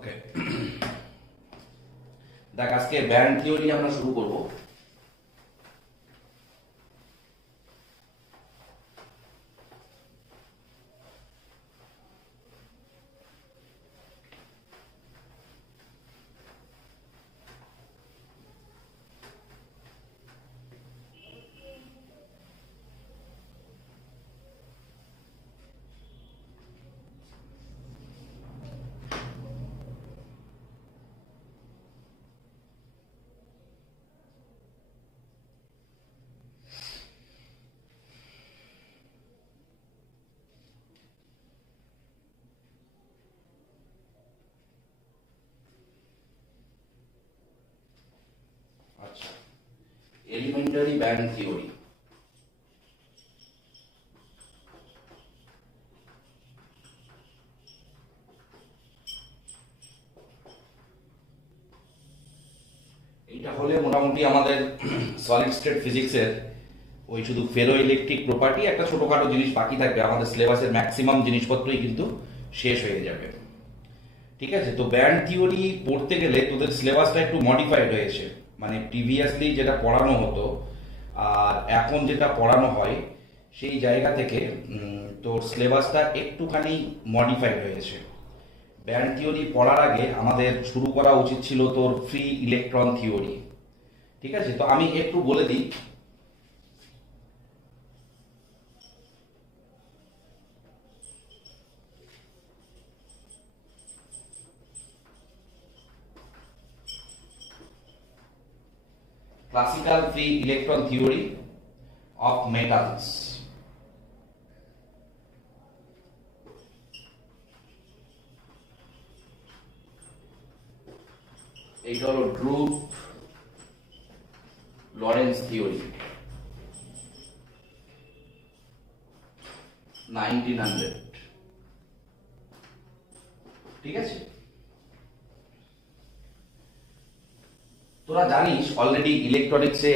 ওকে, দেখ আজকে band theory আমরা শুরু করব। আচ্ছা, এলিমেন্টারি ব্যান্ড থিওরি। এইটা হলে মোটামুটি আমাদের সলিড স্টেট ফিজিক্সের ওই শুধু ফেরো ইলেকট্রিক প্রপার্টি একটা ছোটখাটো জিনিস বাকি থাকবে, আমাদের সিলেবাসের ম্যাক্সিমাম জিনিসপত্রই কিন্তু শেষ হয়ে যাবে। ঠিক আছে, তো ব্যান্ড থিওরি পড়তে গেলে তোদের সিলেবাসটা একটু মডিফাইড হয়েছে, মানে প্রিভিয়াসলি যেটা পড়ানো হতো আর এখন যেটা পড়ানো হয় সেই জায়গা থেকে তোর সিলেবাসটা একটুখানি মডিফাইড হয়েছে। ব্যান্ড থিওরি পড়ার আগে আমাদের শুরু করা উচিত ছিল তোর ফ্রি ইলেকট্রন থিওরি। ঠিক আছে, তো আমি একটু বলে দিই। Classical free electron theory of metals. এইটা হলো ড্রুপ লরেন্স থিওরি 1900। ঠিক আছে, তোরা জানিস অলরেডি ইলেকট্রনিক্সে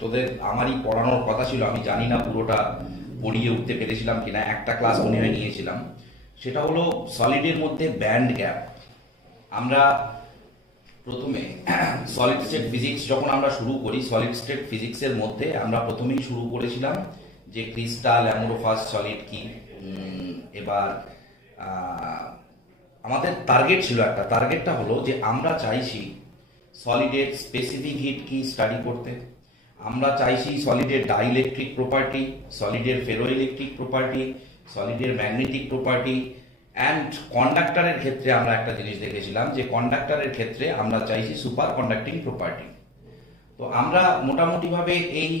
তোদের আমারই পড়ানোর কথা ছিল, আমি জানি না পুরোটা পড়িয়ে উঠতে পেরেছিলাম কিনা, একটা ক্লাস মনে হয় নিয়েছিলাম। সেটা হলো সলিডের মধ্যে ব্যান্ড গ্যাপ। আমরা প্রথমে সলিড স্টেট ফিজিক্স যখন আমরা শুরু করি, সলিড স্টেট ফিজিক্সের মধ্যে আমরা প্রথমেই শুরু করেছিলাম যে ক্রিস্টাল অ্যামোরফাস সলিড কি। এবার আমাদের টার্গেট ছিল একটা, টার্গেটটা হলো যে আমরা চাইছি সলিডের স্পেসিফিক হিট কি স্টাডি করতে, আমরা চাইছি সলিডের ডাইইলেকট্রিক প্রপার্টি, সলিডের ফেরো ইলেকট্রিক প্রপার্টি, সলিডের ম্যাগনেটিক প্রপার্টি অ্যান্ড কন্ডাক্টরের ক্ষেত্রে আমরা একটা জিনিস দেখেছিলাম যে কন্ডাক্টরের ক্ষেত্রে আমরা চাইছি সুপার কন্ডাক্টিং প্রপার্টি। তো আমরা মোটামুটিভাবে এই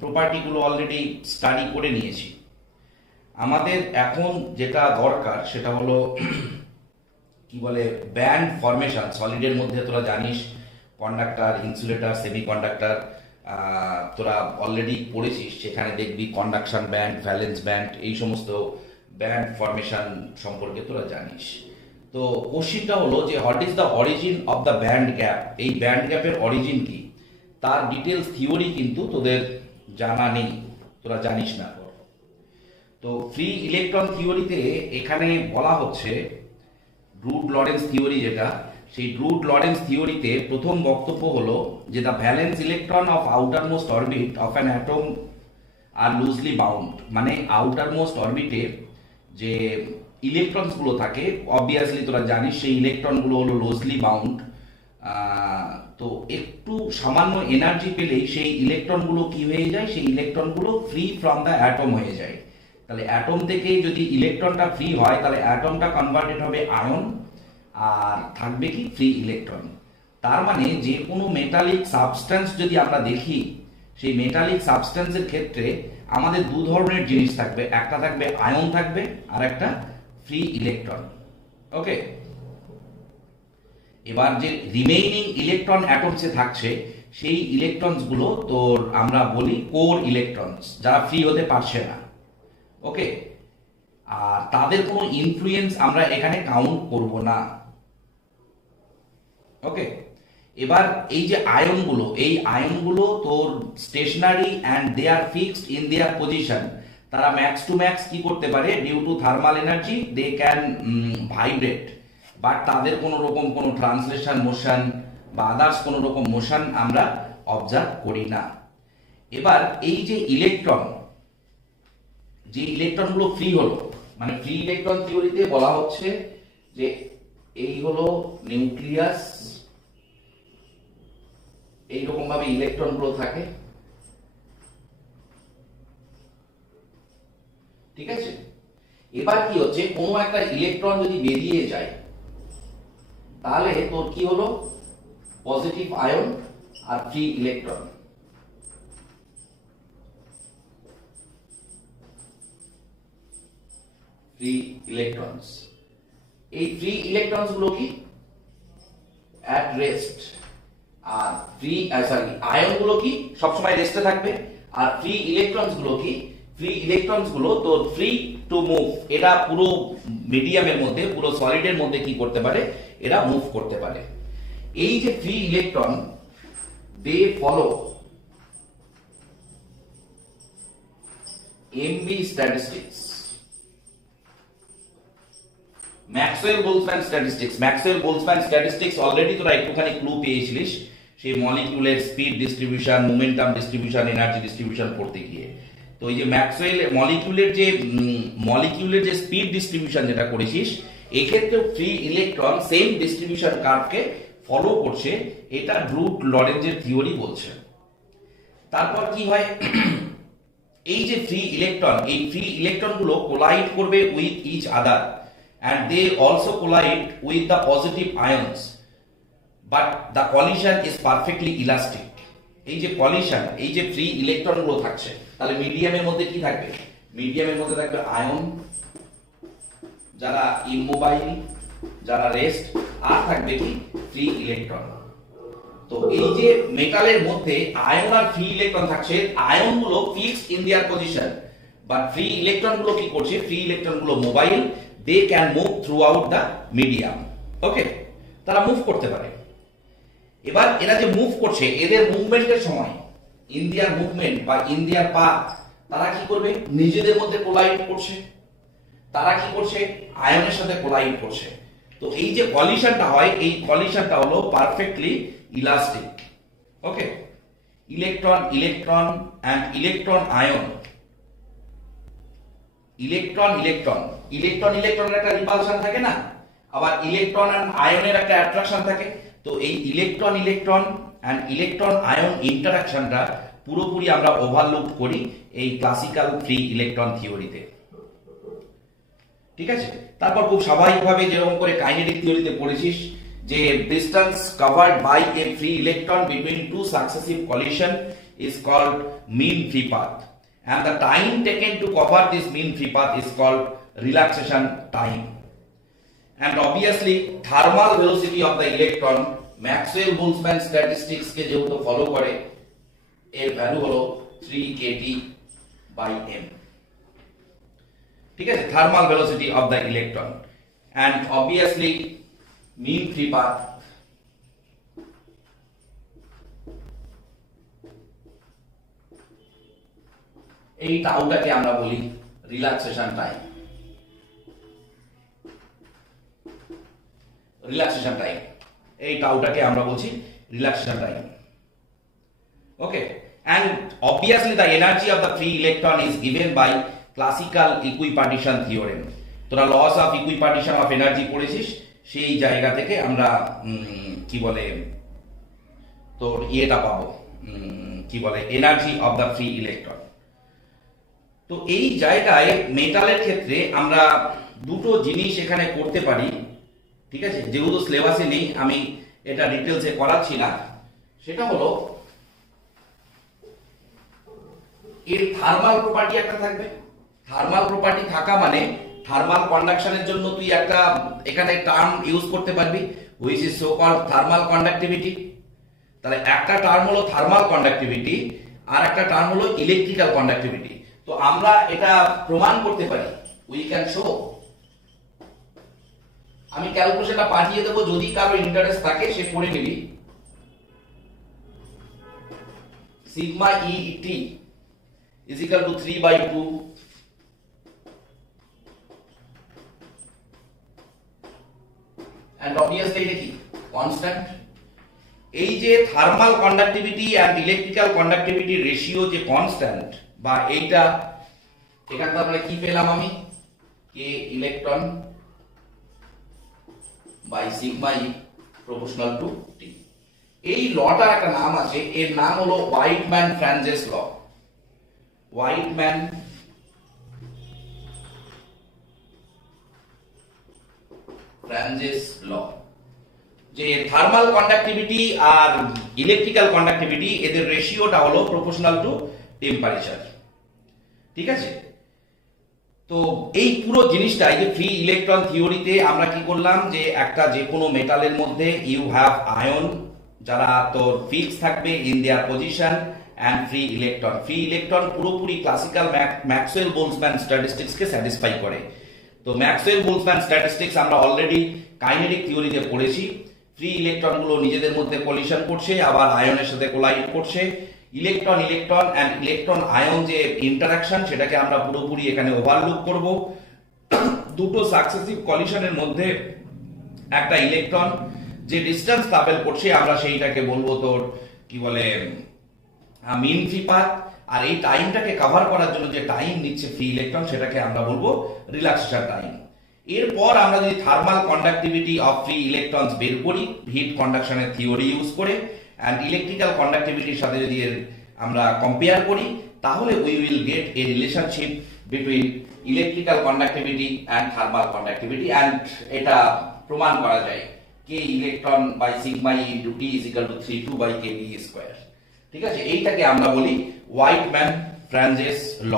প্রপার্টিগুলো অলরেডি স্টাডি করে নিয়েছি। আমাদের এখন যেটা দরকার সেটা হলো কি বলে ব্যান্ড ফরমেশন সলিডের মধ্যে। তোরা জানিস কন্ডাক্টর, ইনসুলেটর, সেমি কন্ডাক্টর তোরা অলরেডি পড়েছিস, সেখানে দেখবি কন্ডাকশন ব্যান্ড, ভ্যালেন্স ব্যান্ড, এই সমস্ত ব্যান্ড ফরমেশন সম্পর্কে তোরা জানিস। তো কোশ্চিনটা হলো যে what is the origin of the band gap, এই ব্যান্ড গ্যাপের অরিজিন কি, তার ডিটেলস থিওরি কিন্তু তোদের জানা নেই, তোরা জানিস না। তো ফ্রি ইলেকট্রন থিওরিতে এখানে বলা হচ্ছে ড্রুড লরেন্স থিওরি যেটা, সেই ড্রুড লরেন্স থিওরিতে প্রথম বক্তব্য হলো যে the valence electron of outermost orbit of an atom are loosely bound. মানে আউটারমোস্ট অরবিটে যে ইলেকট্রনসগুলো থাকে, অবভিয়াসলি তোরা জানিস সেই ইলেকট্রনগুলো হলো লুজলি বাউন্ড। তো একটু সামান্য এনার্জি পেলেই সেই ইলেকট্রনগুলো কি হয়ে যায়, সেই ইলেকট্রনগুলো ফ্রি ফ্রম দ্য অ্যাটম হয়ে যায়। তাহলে অ্যাটম থেকে যদি ইলেকট্রনটা ফ্রি হয় তাহলে অ্যাটমটা কনভার্টেড হবে আয়ন আর থাকবে কি ফ্রি ইলেকট্রন। তার মানে যে কোনো মেটালিক সাবস্টেন্স যদি আমরা দেখি, সেই মেটালিক সাবস্টেন্সের ক্ষেত্রে আমাদের দু ধরনের জিনিস থাকবে, একটা থাকবে আয়ন থাকবে আর একটা ফ্রি ইলেকট্রন। ওকে, এবার যে রিমেইনিং ইলেকট্রন অ্যাটমসে থাকছে সেই ইলেকট্রনসগুলো তোর আমরা বলি কোর ইলেকট্রনস, যারা ফ্রি হতে পারছে না। ওকে, আর তাদের কোনো ইনফ্লুয়েন্স আমরা এখানে কাউন্ট করব না। ওকে, এবার এই যে আয়নগুলো, এই আয়নগুলো তোর stationary and they are fixed in their position. তারা ম্যাক্স টু ম্যাক্স কি করতে পারে, due to thermal energy they can vibrate but তাদের কোনো রকম কোনো ট্রান্সলেশন মোশন বা আদার্স কোনো রকম মোশন আমরা অবজার্ভ করি না। এবার এই যে ইলেকট্রনগুলো ফ্রি হলো, মানে ফ্রি ইলেকট্রন থিওরিতে বলা হচ্ছে যে এই হলো নিউক্লিয়াস, এইরকম ভাবে ইলেকট্রনগুলো থাকে, ঠিক আছে। এবার কি হচ্ছে, কোনো একটা ইলেকট্রন যদি বেরিয়ে যায় তাহলে তোর কি হলো, পজিটিভ আয়ন আর ফ্রি ইলেকট্রন। ফ্রি ইলেকট্রনস, এই ফ্রি ইলেকট্রনস গুলো কি অ্যাট রেস্ট, আর আয়ন গুলো কি সবসময় রেস্টে থাকবে, আর ফ্রি ইলেকট্রনস গুলো কি, ফ্রি ইলেকট্রনস গুলো তো ফ্রি টু মুভ, এরা পুরো মিডিয়ামের মধ্যে, পুরো সলিডের মধ্যে কি করতে পারে, এরা মুভ করতে পারে। এই যে free electron, they follow MB statistics, Maxwell Boltzmann statistics already তোরা একটুখানি ক্লু পেয়েছিলিস সেই মলিকিউলের speed distribution, momentum distribution, energy distribution পড়তে গিয়ে। তো এই যে ম্যাক্সওয়েল মলিকিউলের যে স্পিড ডিস্ট্রিবিউশন যেটা করেছিস, এক্ষেত্রে ফ্রি ইলেকট্রন সেম ডিস্ট্রিবিউশন কার্ভকে ফলো করছে, এটা ব্রুট লরেঞ্জের থিওরি বলছে। তারপর কি হয়, এই যে ফ্রি ইলেকট্রন, এই ফ্রি ইলেকট্রনগুলো কোলাইড করবে with each other, and they also collide with the positive ions, but the collision is perfectly elastic. এই যে কলিশন, এই যে ফ্রি ইলেকট্রন গুলো থাকছে, তাহলে মিডিয়ামের মধ্যে কি থাকবে, মিডিয়ামের মধ্যে থাকবে আয়ন, যারা ইমোবাইল, যারা রেস্ট, আর থাকবে কি ফ্রি ইলেকট্রন। তো এই যে মেটালের মধ্যে আয়ন আর ফ্রি ইলেকট্রন থাকছে, আয়ন গুলো fixed in their position, but free electron গুলো কি করছে, ফ্রি ইলেকট্রন গুলো mobile, they can move throughout the medium, okay, তারা মুভ করতে পারে। এবার এরা যে মুভ করছে, এদের মুভমেন্টের সময় ইন দেয়ার মুভমেন্ট বা ইন দেয়ার পাথ, তারা কি করবে, নিজেদের মধ্যে কোলাইড করছে, তারা কি করছে, আয়নের সাথে কোলাইড করছে। তো এই যে কলিশনটা হয়, এই কলিশনটা হলো perfectly elastic, okay. Electron and electron ion, ইলেকট্রনের একটা রিপালশন থাকে না, আবার ইলেকট্রন এন্ড আয়নের একটা অ্যাট্রাকশন থাকে। তো এই ইলেকট্রন এন্ড ইলেকট্রন আয়ন ইন্টারঅ্যাকশনটা পুরোপুরি আমরা ওভারলুক করি এই ক্লাসিক্যাল ফ্রি ইলেকট্রন থিওরিতে, ঠিক আছে। তারপর খুব স্বাভাবিকভাবে যেরকম করে কাইনেটিক থিওরিতে পড়েছিস যে distance covered by a free electron between two successive collision is called mean free path, and the time taken to cover this mean free path is called relaxation time. And obviously thermal velocity of the electron, Maxwell-Boltzmann statistics ke jehetu follow kore, er value holo 3 kT by m, ঠিক আছে, thermal velocity of the electron, and obviously mean free path, এই টাউটাকে আমরা বলি relaxation time, এই টাউটাকে আমরা বলছি relaxation time, okay. and obviously the energy of the free electron is given by classical equipartition theorem. তোরা লস অফ ইকুইপার্টিশন অফ এনার্জি পড়েছিস, সেই জায়গা থেকে আমরা কি বলে তোর ইয়েটা পাবো, কি বলে energy of the free electron. তো এই জায়গায় মেটালের ক্ষেত্রে আমরা দুটো জিনিস এখানে করতে পারি, ঠিক আছে, যেহেতু সিলেবাসে নেই আমি এটা ডিটেলসে করাচ্ছি না। সেটা হলো এর থার্মাল প্রপার্টি একটা থাকবে, থার্মাল প্রপার্টি থাকা মানে থার্মাল কন্ডাকশনের জন্য তুই একটা এখানে টার্ম ইউজ করতে পারবি which is so called thermal conductivity. তাহলে একটা টার্ম হলো থার্মাল কন্ডাক্টিভিটি আর একটা টার্ম হলো ইলেকট্রিক্যাল কন্ডাক্টিভিটি। তো আমরা এটা প্রমাণ করতে পারি, উই ক্যান শো। আমি ক্যালকুলেশনটা পাঠিয়ে দেবো, যদি কারো ইন্টারেস্ট থাকে সে করে নিবি। Sigma ET is equal to 3/2 and এটা কি কনস্ট্যান্ট। এই যে thermal conductivity and electrical conductivity ratio যে কনস্ট্যান্ট, বা এইটা এখান থেকে আমরা কি পেলাম, আমি K electron by sigma E proportional to T. এই লটার একটা নাম আছে, এর নাম হলো হোয়াইটম্যান ফ্রাঞ্জেস ল। হোয়াইটম্যান ফ্রাঞ্জেস ল, যে থার্মাল কন্ডাক্টিভিটি আর ইলেকট্রিক্যাল কন্ডাক্টিভিটি এদের রেশিওটা হলো প্রপোর্শনাল টু টেম্পারেচার। ঠিক আছে, তো এই পুরো জিনিসটা, এই যে ফ্রি ইলেকট্রন থিওরিতে আমরা কি করলাম, যে একটা যে কোনো মেটালের মধ্যে ইউ হ্যাভ আয়ন যারা তোর ফিক্স থাকবে in their position and free electron. Free electron পুরোপুরি ক্লাসিক্যাল ম্যাক্সওয়েল বোলসম্যান স্ট্যাটিস্টিক্সকে স্যাটিসফাই করে। তো ম্যাক্সওয়েল বোলসম্যান স্ট্যাটিস্টিক্স আমরা অলরেডি কাইনেটিক থিওরিতে পড়েছি। ফ্রি ইলেকট্রনগুলো নিজেদের মধ্যে কলিশন করছে, আবার আয়নের সাথে কোলাইড করছে। Electron electron and electron ion যে ইন্টারাকশন, সেটাকে আমরা পুরোপুরি এখানে ওভারলুক করব। দুটো সাকসেসিভ কলিশনের মধ্যে একটা ইলেকট্রন যে ডিস্টেন্স ট্রাভেল করছে, আমরা সেইটাকে বলবো তোর কি বলে মিন ফ্রি পাথ। আর এই টাইমটাকে কভার করার জন্য যে টাইম নিচ্ছে ফ্রি ইলেকট্রন, সেটাকে আমরা বলবো রিল্যাক্সেশন টাইম। এরপর আমরা যদি thermal conductivity of free electrons বের করি হিট কন্ডাকশনের থিওরি ইউজ করে, অ্যান্ড ইলেকট্রিক্যাল কন্ডাক্টিভিটির সাথে যদি আমরা কম্পেয়ার করি, তাহলে we will get a relationship between electrical conductivity and thermal conductivity. And এটা প্রমাণ করা যায় K electron by sigma E into T is equal to 3 2 by K B square. ঠিক আছে, এইটাকে আমরা বলি হোয়াইটম্যান ফ্রাঞ্জেস ল।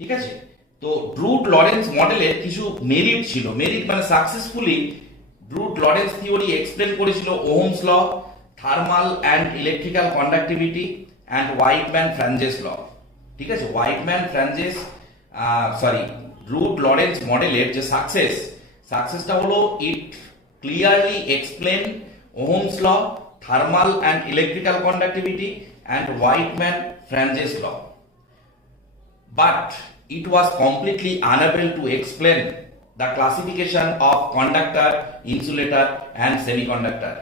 ঠিক আছে, তো ড্রুট লরেন্স মডেলের কিছু মেরিট ছিল। মেরিট মানে successfully Drude Lorentz theory explain করেছিল Ohm's law, thermal and electrical conductivity and Wiedemann Franz's law. ঠিক আছে, হোয়াইটম্যান ফ্রাঞ্জেস ড্রুট লরেন্স মডেলের যে সাকসেসটা হলো it clearly explain Ohm's law, thermal and electrical conductivity and Wiedemann Franz's law, but it was completely unable to explain the classification of conductor, insulator and semiconductor.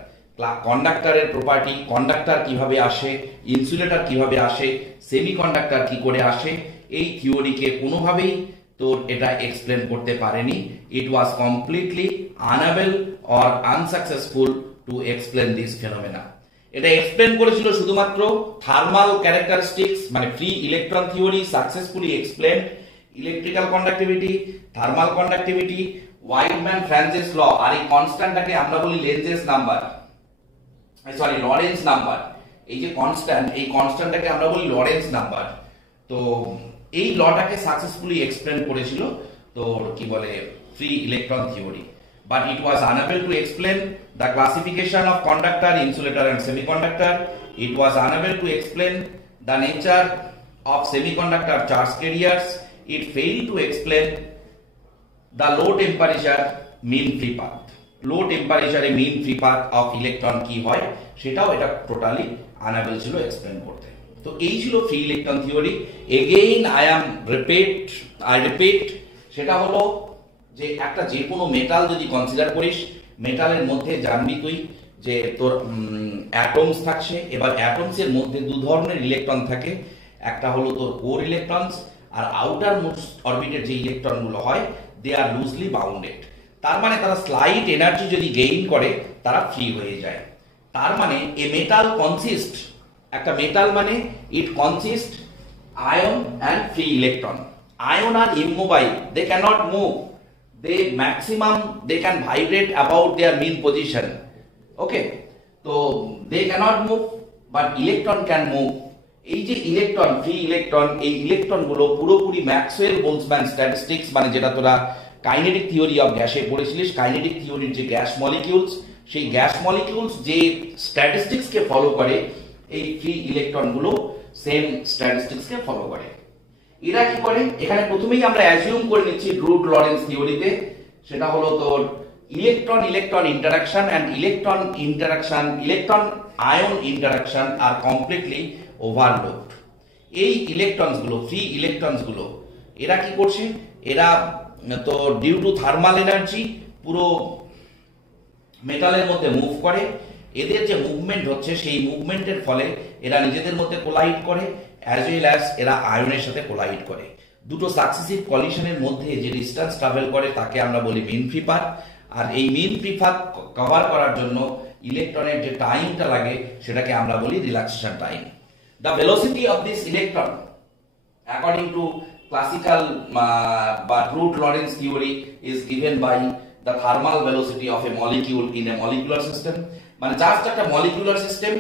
কন্ডাক্টরের property, conductor কিভাবে আসে, ইনসুলেটর কিভাবে আসে, সেমিকন্ডাক্টর কি করে আসে, এই থিওরিকে কোনোভাবেই তোর এটা এক্সপ্লেন করতে পারেনি। It was completely unable or unsuccessful to explain this phenomena. এটা এক্সপ্লেন করেছিল শুধুমাত্র থার্মাল ক্যারেক্টারিস্টিক্স, মানে free electron theory successfully explain electrical conductivity, thermal conductivity, Wiedemann Franz's law. আর এই কনস্ট্যান্টটাকে আমরা বলি লেঞ্জেস নাম্বার, লরেন্স নাম্বার। এই যে কনস্ট্যান্ট, এই কনস্ট্যান্টটাকে আমরা বলি লরেন্স নাম্বার। তো এই লটাকে সাকসেসফুলি এক্সপ্লেন করেছিল তোর কি বলে free electron theory. But it was unable to explain the classification of conductor, insulator and semiconductor. It was unable to explain the nature of semiconductor charge carriers. It failed to explain the low temperature mean free path. Low temperature mean free path of electron কি হয় সেটাও এটা totally unable ছিল এক্সপ্লেন করতে। তো এই ছিল free electron theory. Again I repeat, সেটা হলো যে একটা যে কোনো মেটাল যদি কনসিডার করিস, মেটালের মধ্যে জানবি তুই যে তোর অ্যাটমস থাকছে। এবার অ্যাটমস এর মধ্যে দু ধরনের ইলেকট্রন থাকে, একটা হলো তোর কোর ইলেকট্রনস, আর আউটার মোস্ট অরবিটের যে ইলেকট্রনগুলো হয় দে আর লুজলি বাউন্ডেড। তার মানে তারা স্লাইট এনার্জি যদি গেইন করে তারা ফ্রি হয়ে যায়। তার মানে এ মেটাল কনসিস্ট, একটা মেটাল মানে it consist ion and free electron. Ion are immobile, they cannot move, they can vibrate about their mean position. Okay, so they cannot move but electron can move. এই যে electron, free electron, এই electron গুলো পুরোপুরি Maxwell Boltzmann statistics, মানে যেটা তোরা kinetic theory of গ্যাসে পড়েছিলিস, কাইনেটিক থিওরির যে গ্যাস মলিকিউলস, সেই গ্যাস মলিকিউলস যে স্ট্যাটিস্টিক্স কে ফলো করে, এই ফ্রি ইলেকট্রন গুলো সেম স্ট্যাটিস্টিক্স কে ফলো করে। এরা কি করে, এখানে প্রথমেই আমরা অ্যাজিউম করে নিচ্ছি ড্রুট লরেন্স থিওরিতে, সেটা হলো তোর electron electron interaction and electron ion interaction are completely overlooked. এই ইলেকট্রনস গুলো, ফ্রি ইলেকট্রনস গুলো, এরা কি করছে, এরা তো ডিউ টু থার্মাল এনার্জি পুরো মেটালের মধ্যে মুভ করে, এদের যে মুভমেন্ট হচ্ছে সেই মুভমেন্টের ফলে এরা নিজেদের মধ্যে কোলাইড করে, অ্যাজ ওয়েল অ্যাজ এরা আয়নের সাথে কোলাইড করে। দুটো সাকসেসিভ কলিশনের মধ্যে যে ডিস্টেন্স ট্রাভেল করে তাকে আমরা বলি মিন ফ্রি পাথ। আর এই মিন ফ্রি পাথ কভার করার জন্য ইলেকট্রনের যে টাইমটা লাগে সেটাকে আমরা বলি relaxation time. The velocity of this electron according to classical root Lorentz theory is given by the thermal velocity of a molecule in a molecular system। মানে জাস্ট একটা মলিকুলার সিস্টেম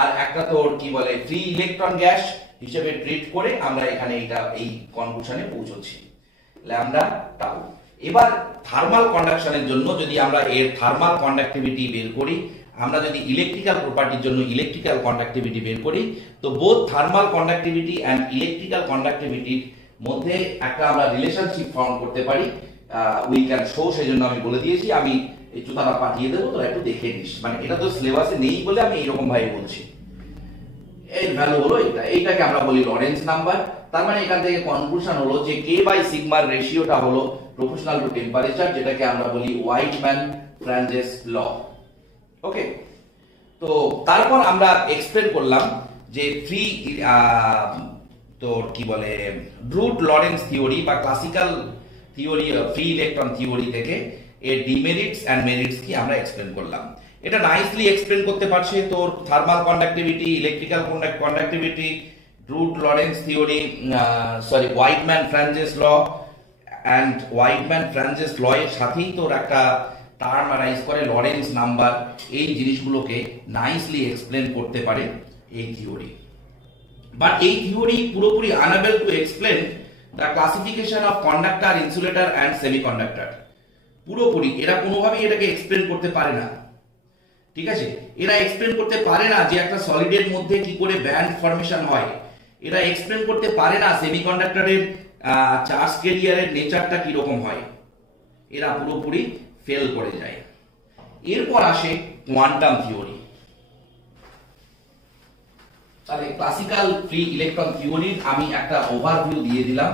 আর একটা তোর কি বলে ফ্রি ইলেকট্রন গ্যাস হিসেবে ট্রিট করে আমরা এখানে এই কনক্লুশনে পৌঁছচ্ছি, ল্যামডা টাউ। এবার থার্মাল কন্ডাকশনের জন্য যদি আমরা এর থার্মাল কন্ডাক্টিভিটি বের করি, আমরা যদি ইলেকট্রিক্যাল প্রপার্টির জন্য ইলেকট্রিক্যাল কন্ডাক্টিভিটি বের করি, তো both thermal conductivity and electrical কন্ডাক্টিভিটির মধ্যে একটা আমরা রিলেশনশিপ ফর্ম করতে পারি, উই ক্যান শো। সেই জন্য আমি বলে দিয়েছি, আমি এই জুতাটা পাঠিয়ে দেবো, তোরা একটু দেখে নিস। মানে এটা তো সিলেবাসে নেই বলে আমি এইরকম ভাবে বলছি। এর ভ্যালু হলো এইটাকে আমরা বলি লরেন্স নাম্বার। তার মানে এখান থেকে কনক্লুশন হলো যে কে বাই সিগমার রেশিওটা হলো প্রপোর্শনাল টু টেম্পারেচার, যেটাকে আমরা বলি ওয়াইটম্যান-ফ্রাঞ্জেস ল। ওকে, তো তারপর আমরা এক্সপ্লেন করলাম যে ফ্রি তোর কি বলে রুট লরেন্স থিওরি বা classical theory free electron theory থেকে এর ডিমেরিটস অ্যান্ড মেরিটস কি আমরা এক্সপ্লেন করলাম। এটা নাইসলি এক্সপ্লেন করতে পারছে তোর thermal conductivity, electrical conductivity, Drude Lorentz theory, Wiedemann Franz's law and Wiedemann Franz's law এর সাথেই তোর একটা টার্ম অ্যারাইজ করে লরেন্স নাম্বার। এই জিনিসগুলোকে নাইসলি এক্সপ্লেন করতে পারে এই থিওরি। বাট এই থিওরি পুরোপুরি unable to explain the classification of conductor, insulator and semiconductor. পুরোপুরি এরা কোনোভাবেই এটাকে এক্সপ্লেন করতে পারে না। ঠিক আছে, এরা এক্সপ্লেন করতে পারে না যে একটা সলিডের মধ্যে কি করে ব্যান্ড ফর্মেশন হয়। এরা এক্সপ্লেন করতে পারে না সেমিকন্ডাক্টরের চার্জ ক্যারিয়ারের নেচারটা কি রকম হয়। এরা পুরোপুরি ফেল করে যায়। এরপর আসে কোয়ান্টাম থিওরি। তাহলে ক্লাসিক্যাল ফ্রি ইলেকট্রন থিওরির আমি একটা ওভারভিউ দিয়ে দিলাম।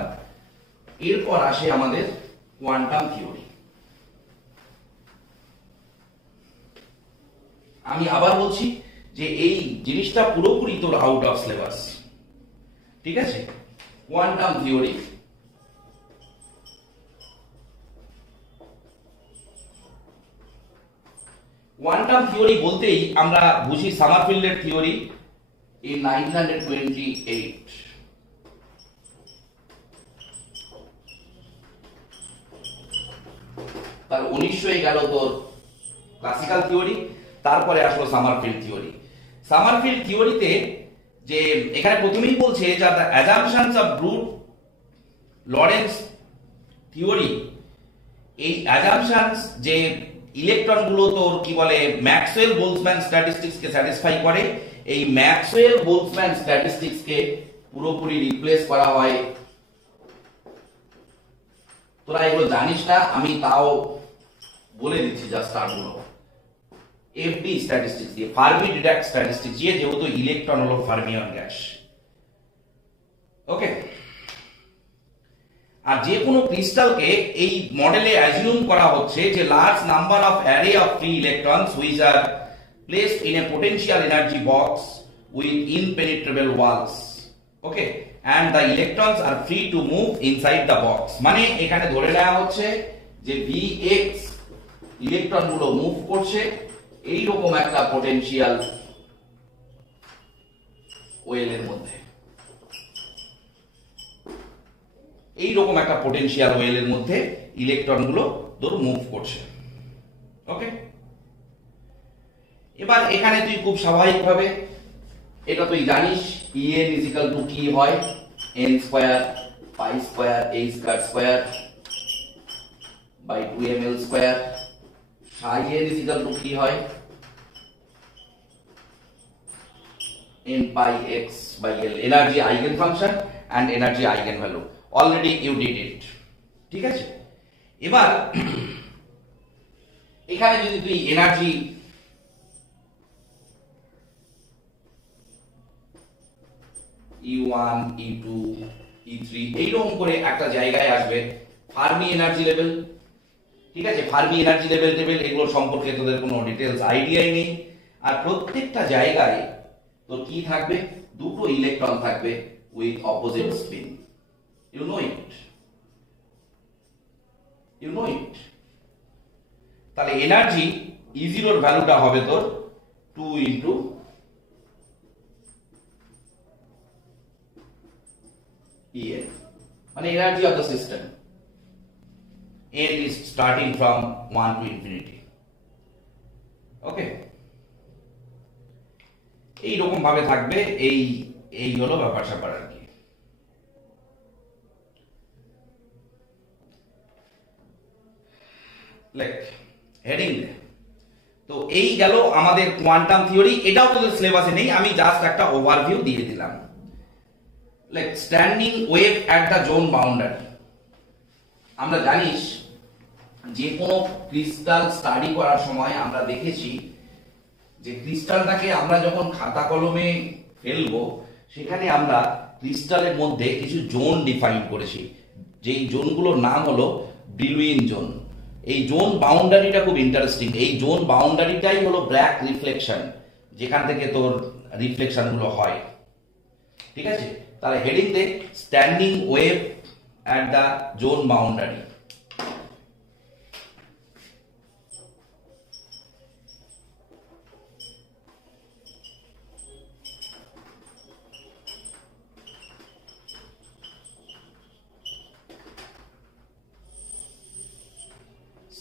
এরপর আসে আমাদের কোয়ান্টাম থিওরি। আমি আবার বলছি যে এই জিনিসটা পুরোপুরি তোর আউট অফ সিলেবাস। ঠিক আছে, কোয়ান্টাম থিওরি। কোয়ান্টাম থিওরি বলতেই আমরা বুঝি সামারফিল্ডের থিওরি in 1928। তার 1900 গেল তোর ক্লাসিক্যাল থিওরি, তারপরে আসলো সামারফিল্ড থিওরি। সামারফিল্ড থিওরিতে যে এখানে প্রথমেই বলছে যে the assumptions of Drude Lorentz theory, এই অ্যাজাম্পশনস যে ইলেকট্রন গুলো তোর কি বলে ম্যাক্সওয়েল বোলজম্যান স্ট্যাটিস্টিক্স কে স্যাটিসফাই করে, এই ম্যাক্সওয়েল বোলজম্যান স্ট্যাটিস্টিক্স কে পুরোপুরি রিপ্লেস করা হয়। তোরা এগুলো জানিস না, আমি তাও বলে দিচ্ছি জাস্ট টার্মগুলো। এফডি স্ট্যাটিস্টিক্স দিয়ে, ফার্মি ডিডাক্ট স্ট্যাটিস্টিক্স দিয়ে, যেহেতু ইলেকট্রন হলো ফার্মিয়ন গ্যাস। ওকে, আর যে কোনো ক্রিস্টালকে এই মডেলে অ্যাজিউম করা হচ্ছে যে large number of array of free electrons which are placed in a potential energy box with impenetrable walls, okay, and the electrons are free to move inside the box। মানে এখানে ধরে নেওয়া হচ্ছে যে Vx ইলেকট্রন গুলো মুভ করছে এই রকম একটা পটেনশিয়াল ওয়েল এর মধ্যে, এই রকম একটা পটেনশিয়াল ওয়েল এর মধ্যে ইলেকট্রন গুলো ধর মুভ করছে। ওকে, এবার এখানে তুই খুব স্বাভাবিকভাবে এটা তুই জানিস En ইজিক্যাল টু কি হয়, n square pi square a square square by 2ml square. psi n is equal to কি হয়, n pi x by l, energy eigen function and energy eigen value. Already you did it. ঠিক আছে, এবার এখানে যদি তুই এনার্জি E1 E2 E3 এইরকম করে একটা জায়গায় আসবে ফার্মি এনার্জি লেভেল। ঠিক আছে, ফার্মি এনার্জি লেভেল টেবিল এগুলো সম্পর্কে তোদের কোনো ডিটেলস আইডিয়াই নেই। আর প্রত্যেকটা জায়গায় তো কি থাকবে, দুটো ইলেকট্রন থাকবে with opposite spin. You know it, you know it. তাহলে এনার্জি E0 এর ভ্যালুটা হবে তোর 2 ইন্টু EN, মানে energy of the system. N is starting from 1 to infinity. Okay, এইরকম ভাবে থাকবে। এই এই হলো ব্যাপার স্যাপার আর কি। লেখ হেডিং দে। তো এই গেল আমাদের কোয়ান্টাম থিওরি, এটাও তোদের সিলেবাসে নেই, আমি জাস্ট একটা ওভারভিউ দিয়ে দিলাম। লেখ standing wave at the zone boundary. আমরা জানিস যে কোনো ক্রিস্টাল স্টাডি করার সময় আমরা দেখেছি যে ক্রিস্টালটাকে আমরা যখন খাতা কলমে ফেলবো সেখানে আমরা ক্রিস্টালের মধ্যে কিছু জোন ডিফাইন করেছি, যেই জোনগুলোর নাম হলো ব্রিলুইন জোন। এই জোন বাউন্ডারিটা খুব ইন্টারেস্টিং। এই জোন বাউন্ডারিটাই হলো ব্র্যাক রিফ্লেকশন, যেখান থেকে তোর রিফ্লেকশন গুলো হয়। ঠিক আছে, তাহলে heading the standing wave at the zone boundary.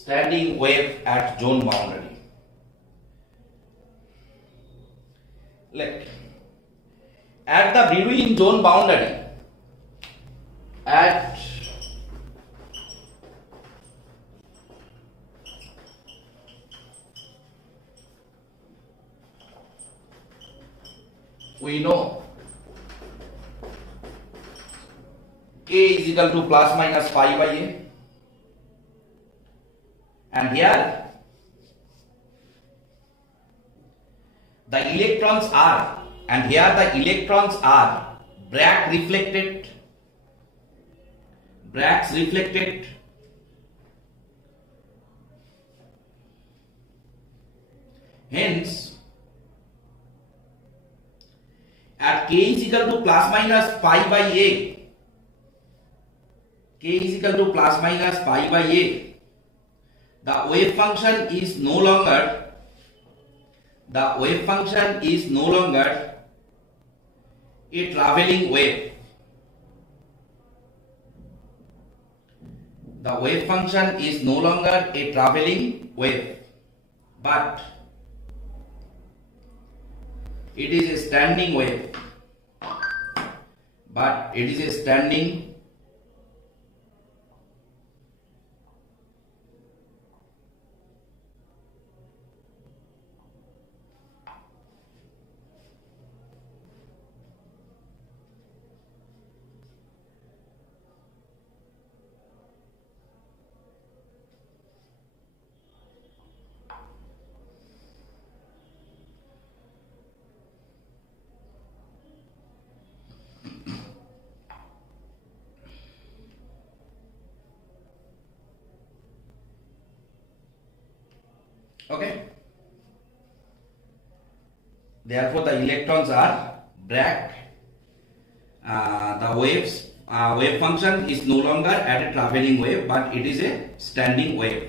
Standing wave at zone boundary. Let at the Brillouin zone boundary, at we know K is equal to plus minus pi by A. And here the electrons are, and here the electrons are Bragg reflected, Bragg's reflected, hence at K is equal to plus minus pi by A, K is equal to plus minus pi by A, the wave function is no longer a traveling wave. The wave function is no longer a traveling wave, but it is a standing wave. Okay. Therefore, the electrons are Bragg. The wave function is no longer at a traveling wave, but it is a standing wave.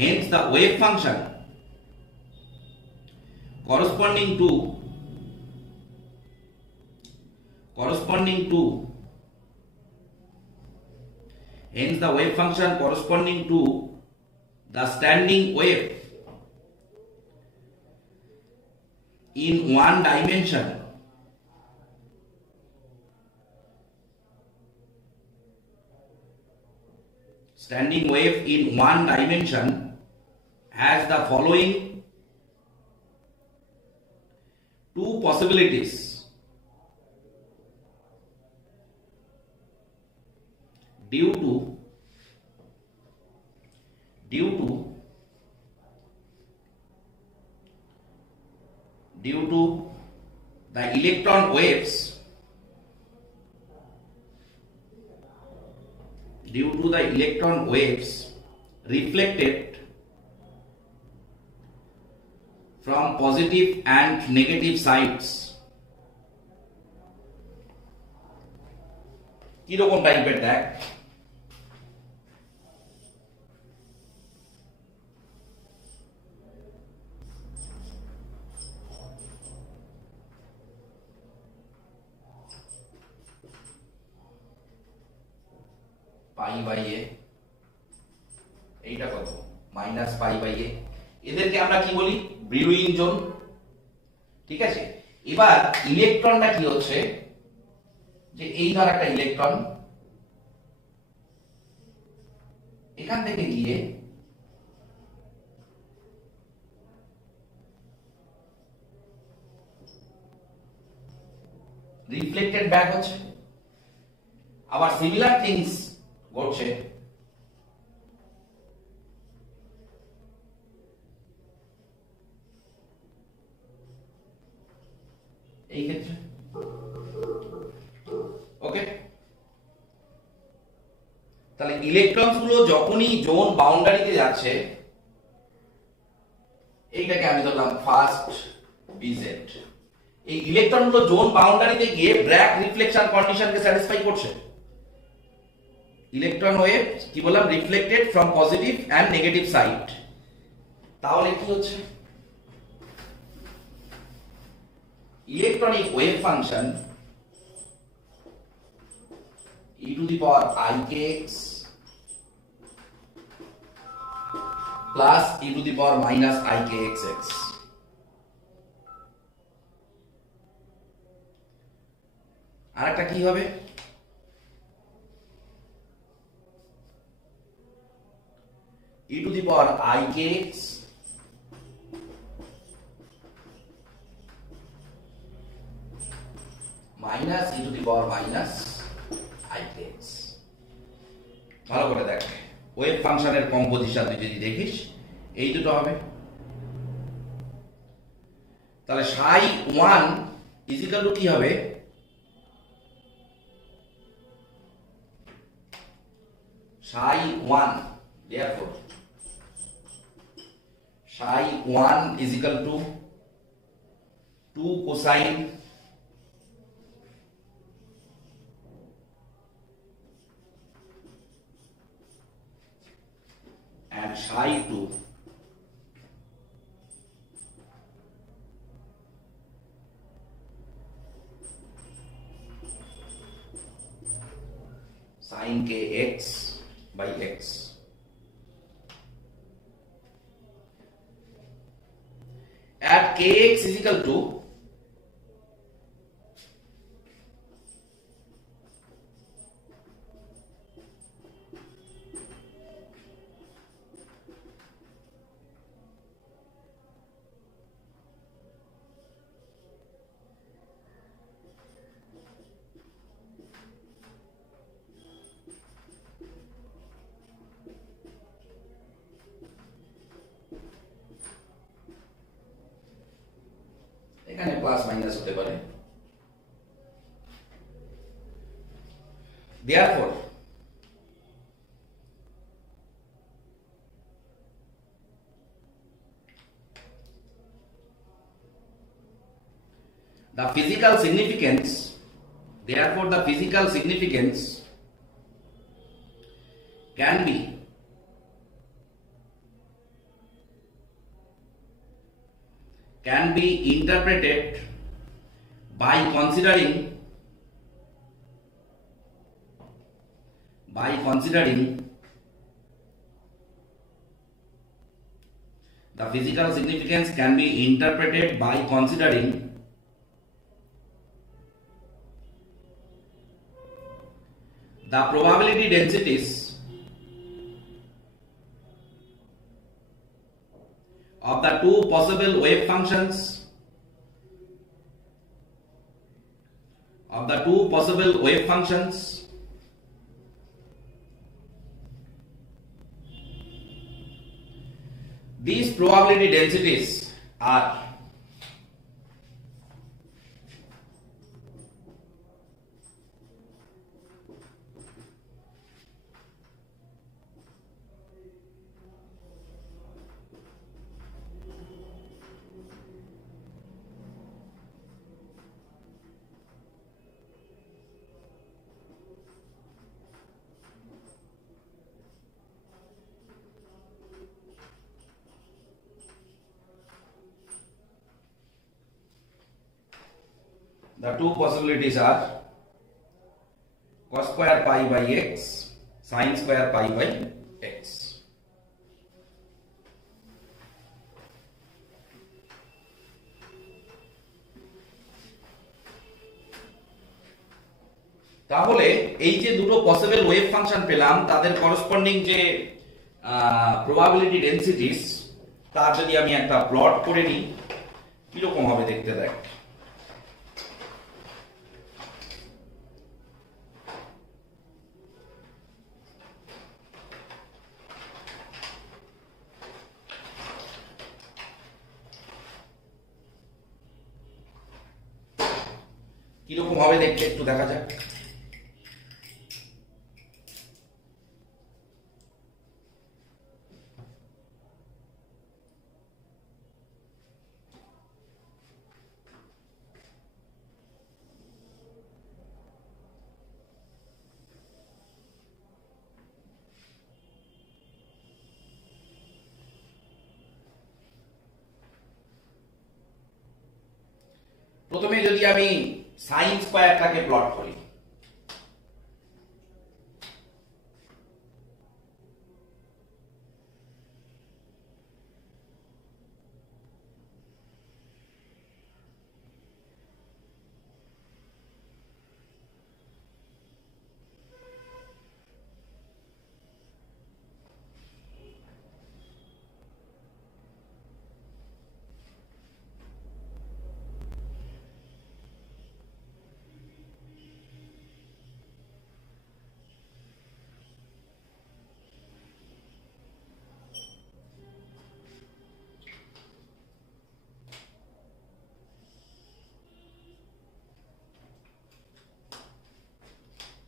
Hence, the wave function corresponding to the standing wave in one dimension has the following two possibilities. Due to the electron waves, reflected from positive and negative sides. কিরকম টাইপের দেখ, পাই by এ, এইটা কত minus pi by এ, এদেরকে আমরা কি বলি brewing zone. ঠিক আছে, এবার ইলেকট্রনটা কি হচ্ছে যে এই ধর একটা ইলেকট্রন এখান থেকে গিয়ে রিফ্লেক্টেড ব্যাক হচ্ছে, আবার সিমিলার থিংস ঘটছে এই ক্ষেত্রে। ওকে, তাহলে ইলেকট্রন গুলো যখনই জোন বাউন্ডারিতে যাচ্ছে, এইটাকে আমি ধরলাম ফার্স্ট বিজেড, এই ইলেকট্রন গুলো জোন বাউন্ডারিতে গিয়ে ব্র্যাক রিফ্লেকশন কন্ডিশনকে স্যাটিসফাই করছে। ইলেকট্রন ওয়েভ কি বললাম, reflected from positive and negative side. তাহলে কি হচ্ছে, electronic wave function e to the power ikx plus e to the power minus ikxx, আর একটা কি হবে, e to the power ikx minus e to the power minus ikx। ভালো করে দেখ, ওয়েভ ফাংশনের কম্পোজিশন তুই যদি দেখিস এই দুটো হবে। তাহলে সাই 1 ইজ ইকুয়াল টু কি হবে, সাই 1, therefore psi 1 is equal to 2 cosine and psi 2 sin kx by x। At kx is equal to এখানে প্লাস মাইনাস হতে পারে। Therefore the physical significance can be interpreted by considering the physical significance can be interpreted by considering the probability densities of the two possible wave functions these probability densities are The two possibilities are cos square pi by x, sin square pi by x. তাহলে এই যে দুটো possible wave function পেলাম তাদের করসপন্ডিং যে প্রবাবিলিটি ডেনসিটিস তার যদি আমি একটা প্লট করে নিই কিরকম হবে দেখতে দেখ। কিরকম হবে দেখতে একটু দেখা যাক। প্রথমে যদি আমি সাইন স্কয়ারটাকে প্লট করি,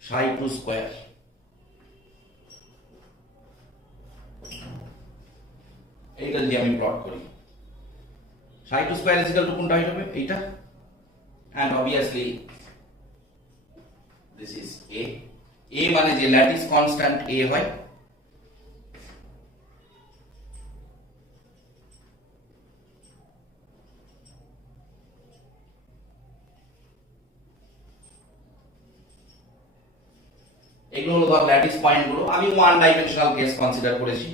সাই টু স্কয়ার, এইটা যদি আমি প্লট করি psi two square is equal to কোনটা হয়ে যাবে এইটা, and obviously this is A. A মানে যে ল্যাটিস কনস্ট্যান্ট এ হয়, এগুলো হলো ধর ল্যাটিস পয়েন্ট গুলো। আমি ওয়ান ডাইমেনশনাল কেস কনসিডার করেছি।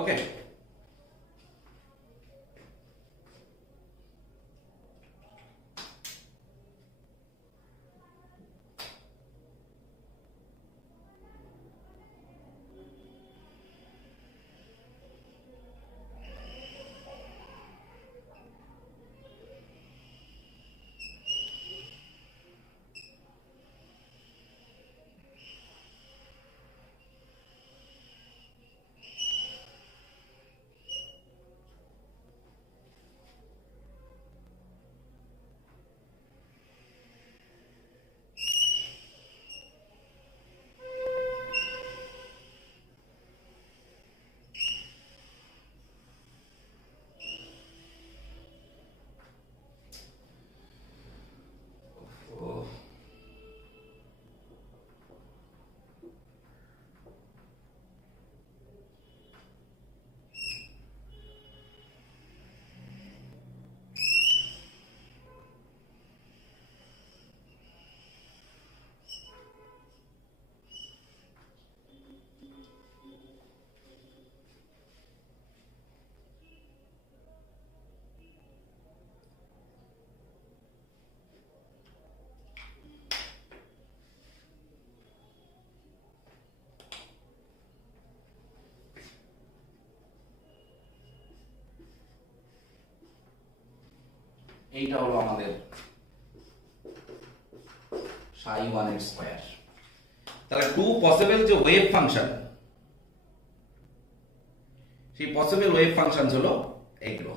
ওকে, এইটা হলো আমাদের সাই ওয়ান এর স্কয়ার। তাহলে টু পসিবল যে ওয়েভ ফাংশন, সেই পসিবল ওয়েভ ফাংশন হলো এগুলো।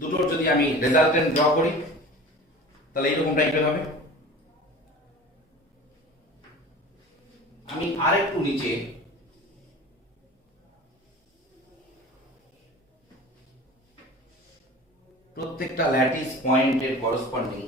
দুটোর যদি আমি রেজাল্টেন্ট ড্র করি তাহলে এইরকম টাইপের হবে। আমি আরেকটু নিচে প্রত্যেকটা ল্যাটিস পয়েন্টের করসপন্ডিং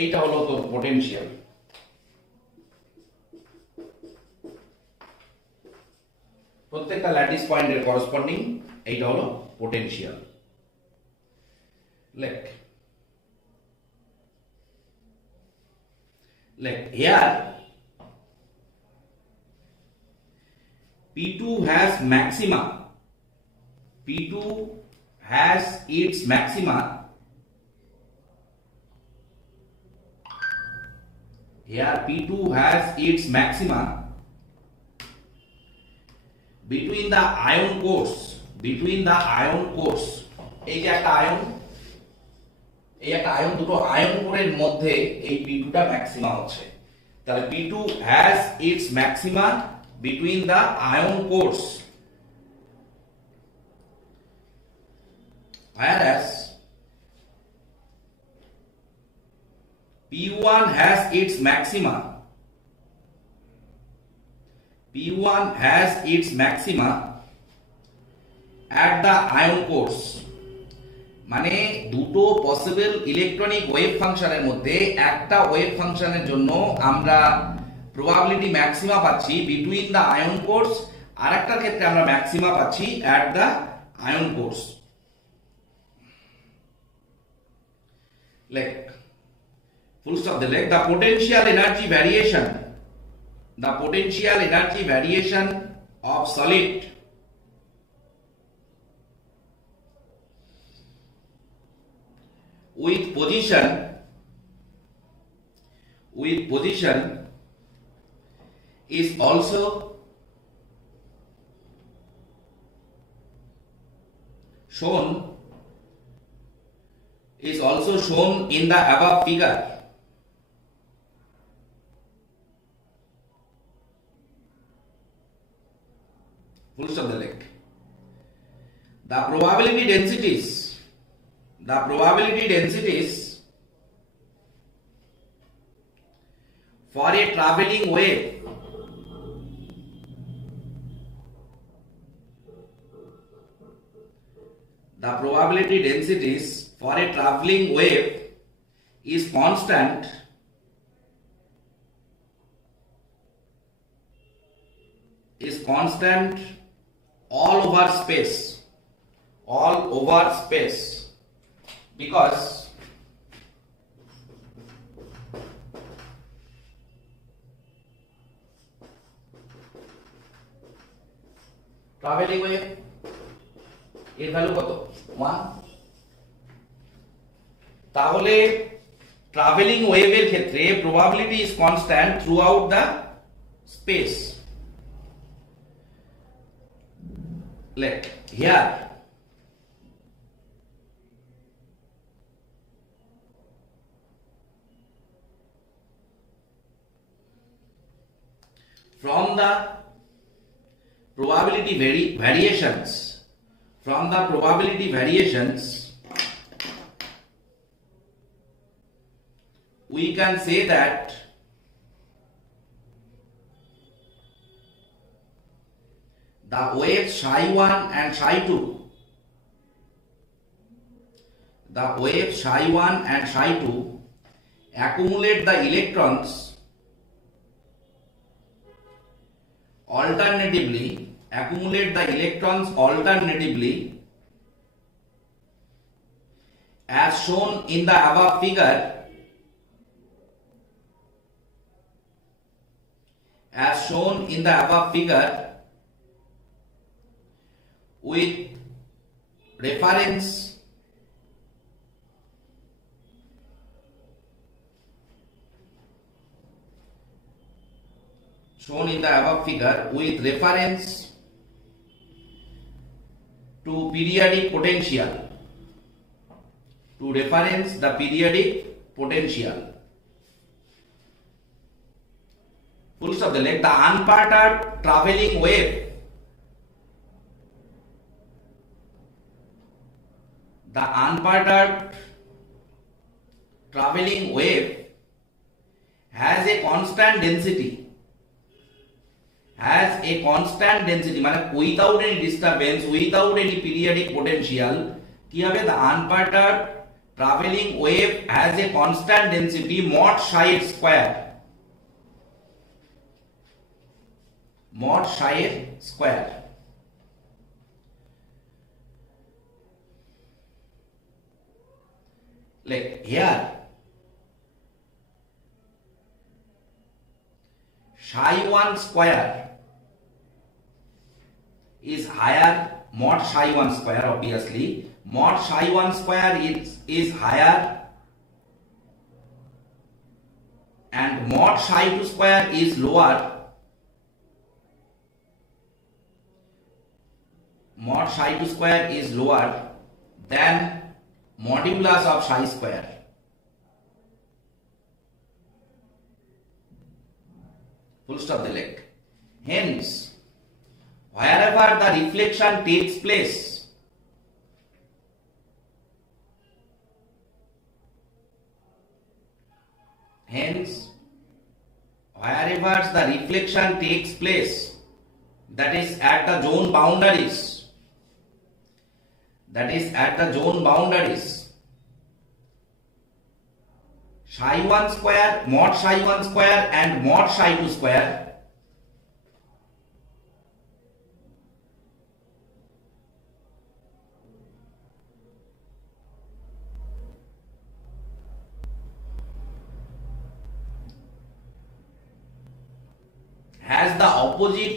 এইটা হলো তো পোটেনশিয়াল। প্রত্যেকটা ল্যাটিস পয়েন্টের করসপন্ডিং এইটা হলো potential. here P2 has maxima. P2 has its maxima. Here P2 has its maxima between the ion cores. এই যে একটা আয়ন, দুটো আয়ন কোরের মধ্যে এই P2 টা ম্যাক্সিমা হচ্ছে। তাহলে P2 has its maxima between the ion cores, whereas P1 has its maxima at the ion cores. মানে দুটো পসিবল ইলেকট্রনিক ওয়েভ ফাংশনের মধ্যে একটা ওয়েভ ফাংশনের জন্য আমরা প্রবাবিলিটি ম্যাক্সিমা পাচ্ছি বিটুইন দ্য আয়ন কোর্স, আর একটার ক্ষেত্রে আমরা ম্যাক্সিমা পাচ্ছি at the ion course. full stop, the potential energy variation of solid with position is also shown in the above figure. Full stop, the probability densities for a traveling wave is constant all over space, because traveling wave এর ভ্যালু কত 1। তাহলে ট্রাভেলিং ওয়েভের ক্ষেত্রে probability is constant through out the space. here from the probability variations we can say that the waves psi1 and psi2 the wave psi1 and psi2 accumulate the electrons alternatively as shown in the above figure, with reference to periodic potential, the periodic potential. Full stop. The unperturbed traveling wave has a constant density, মানে without any disturbance, without any periodic potential, কি হবে? The unperturbed traveling wave has a constant density mod psi square, like here psi1 square is higher, mod psi1 square, obviously mod psi1 square is higher, and mod psi2 square is lower, than modulus of psi square. Full stop the leg. Hence, wherever the reflection takes place, that is at the zone boundaries, psi1 square, mod psi1 square and mod psi2 square has the opposite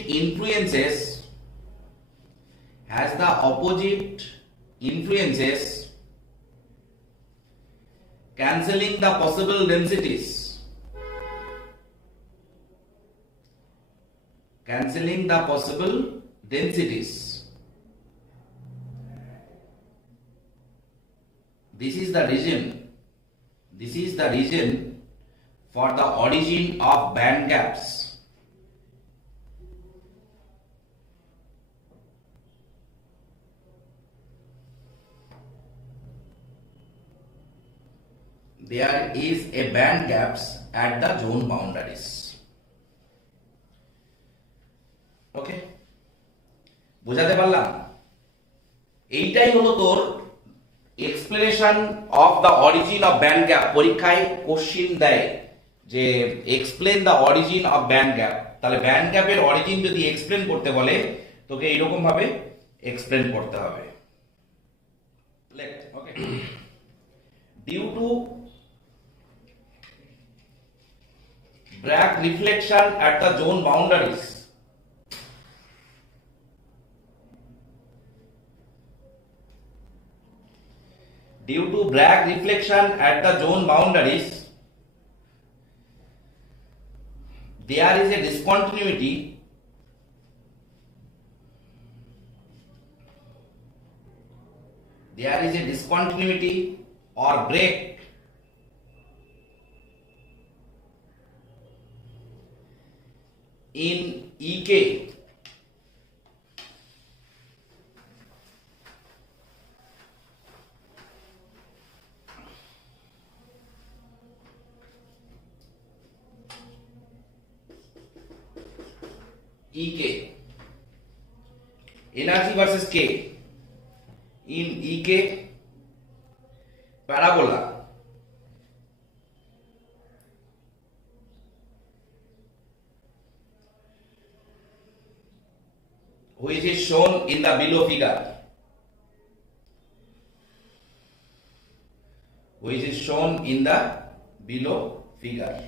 influences, cancelling the possible densities, This is the reason for the origin of band gaps. There is a band gaps at the zone boundaries. ওকে, বুঝাতে পারলাম? এইটাই হলো তোর explanation of the origin of band gap. পরীক্ষায় question দেয় যে explain the origin of band gap, তাহলে band গ্যাপের অরিজিন যদি এক্সপ্লেন করতে বলে তোকে এইরকম ভাবে এক্সপ্লেন করতে হবে। Okay, due to Bragg reflection at the zone boundaries, there is a discontinuity or break in EK energy versus K in EK which is shown in the below figure. Which is shown in the below figure.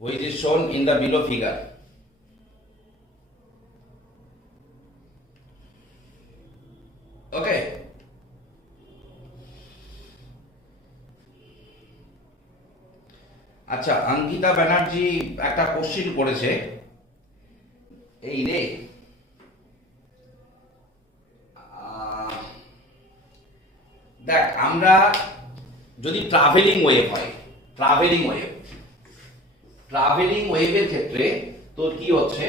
Which is shown in the below figure. Okay. আচ্ছা, অঙ্কিতা ব্যানার্জি একটা কোশ্চিন করেছে, এই রে দেখ, আমরা যদি travelling wave হয়, ট্রাভেলিং ওয়েভের ক্ষেত্রে তোর কি হচ্ছে,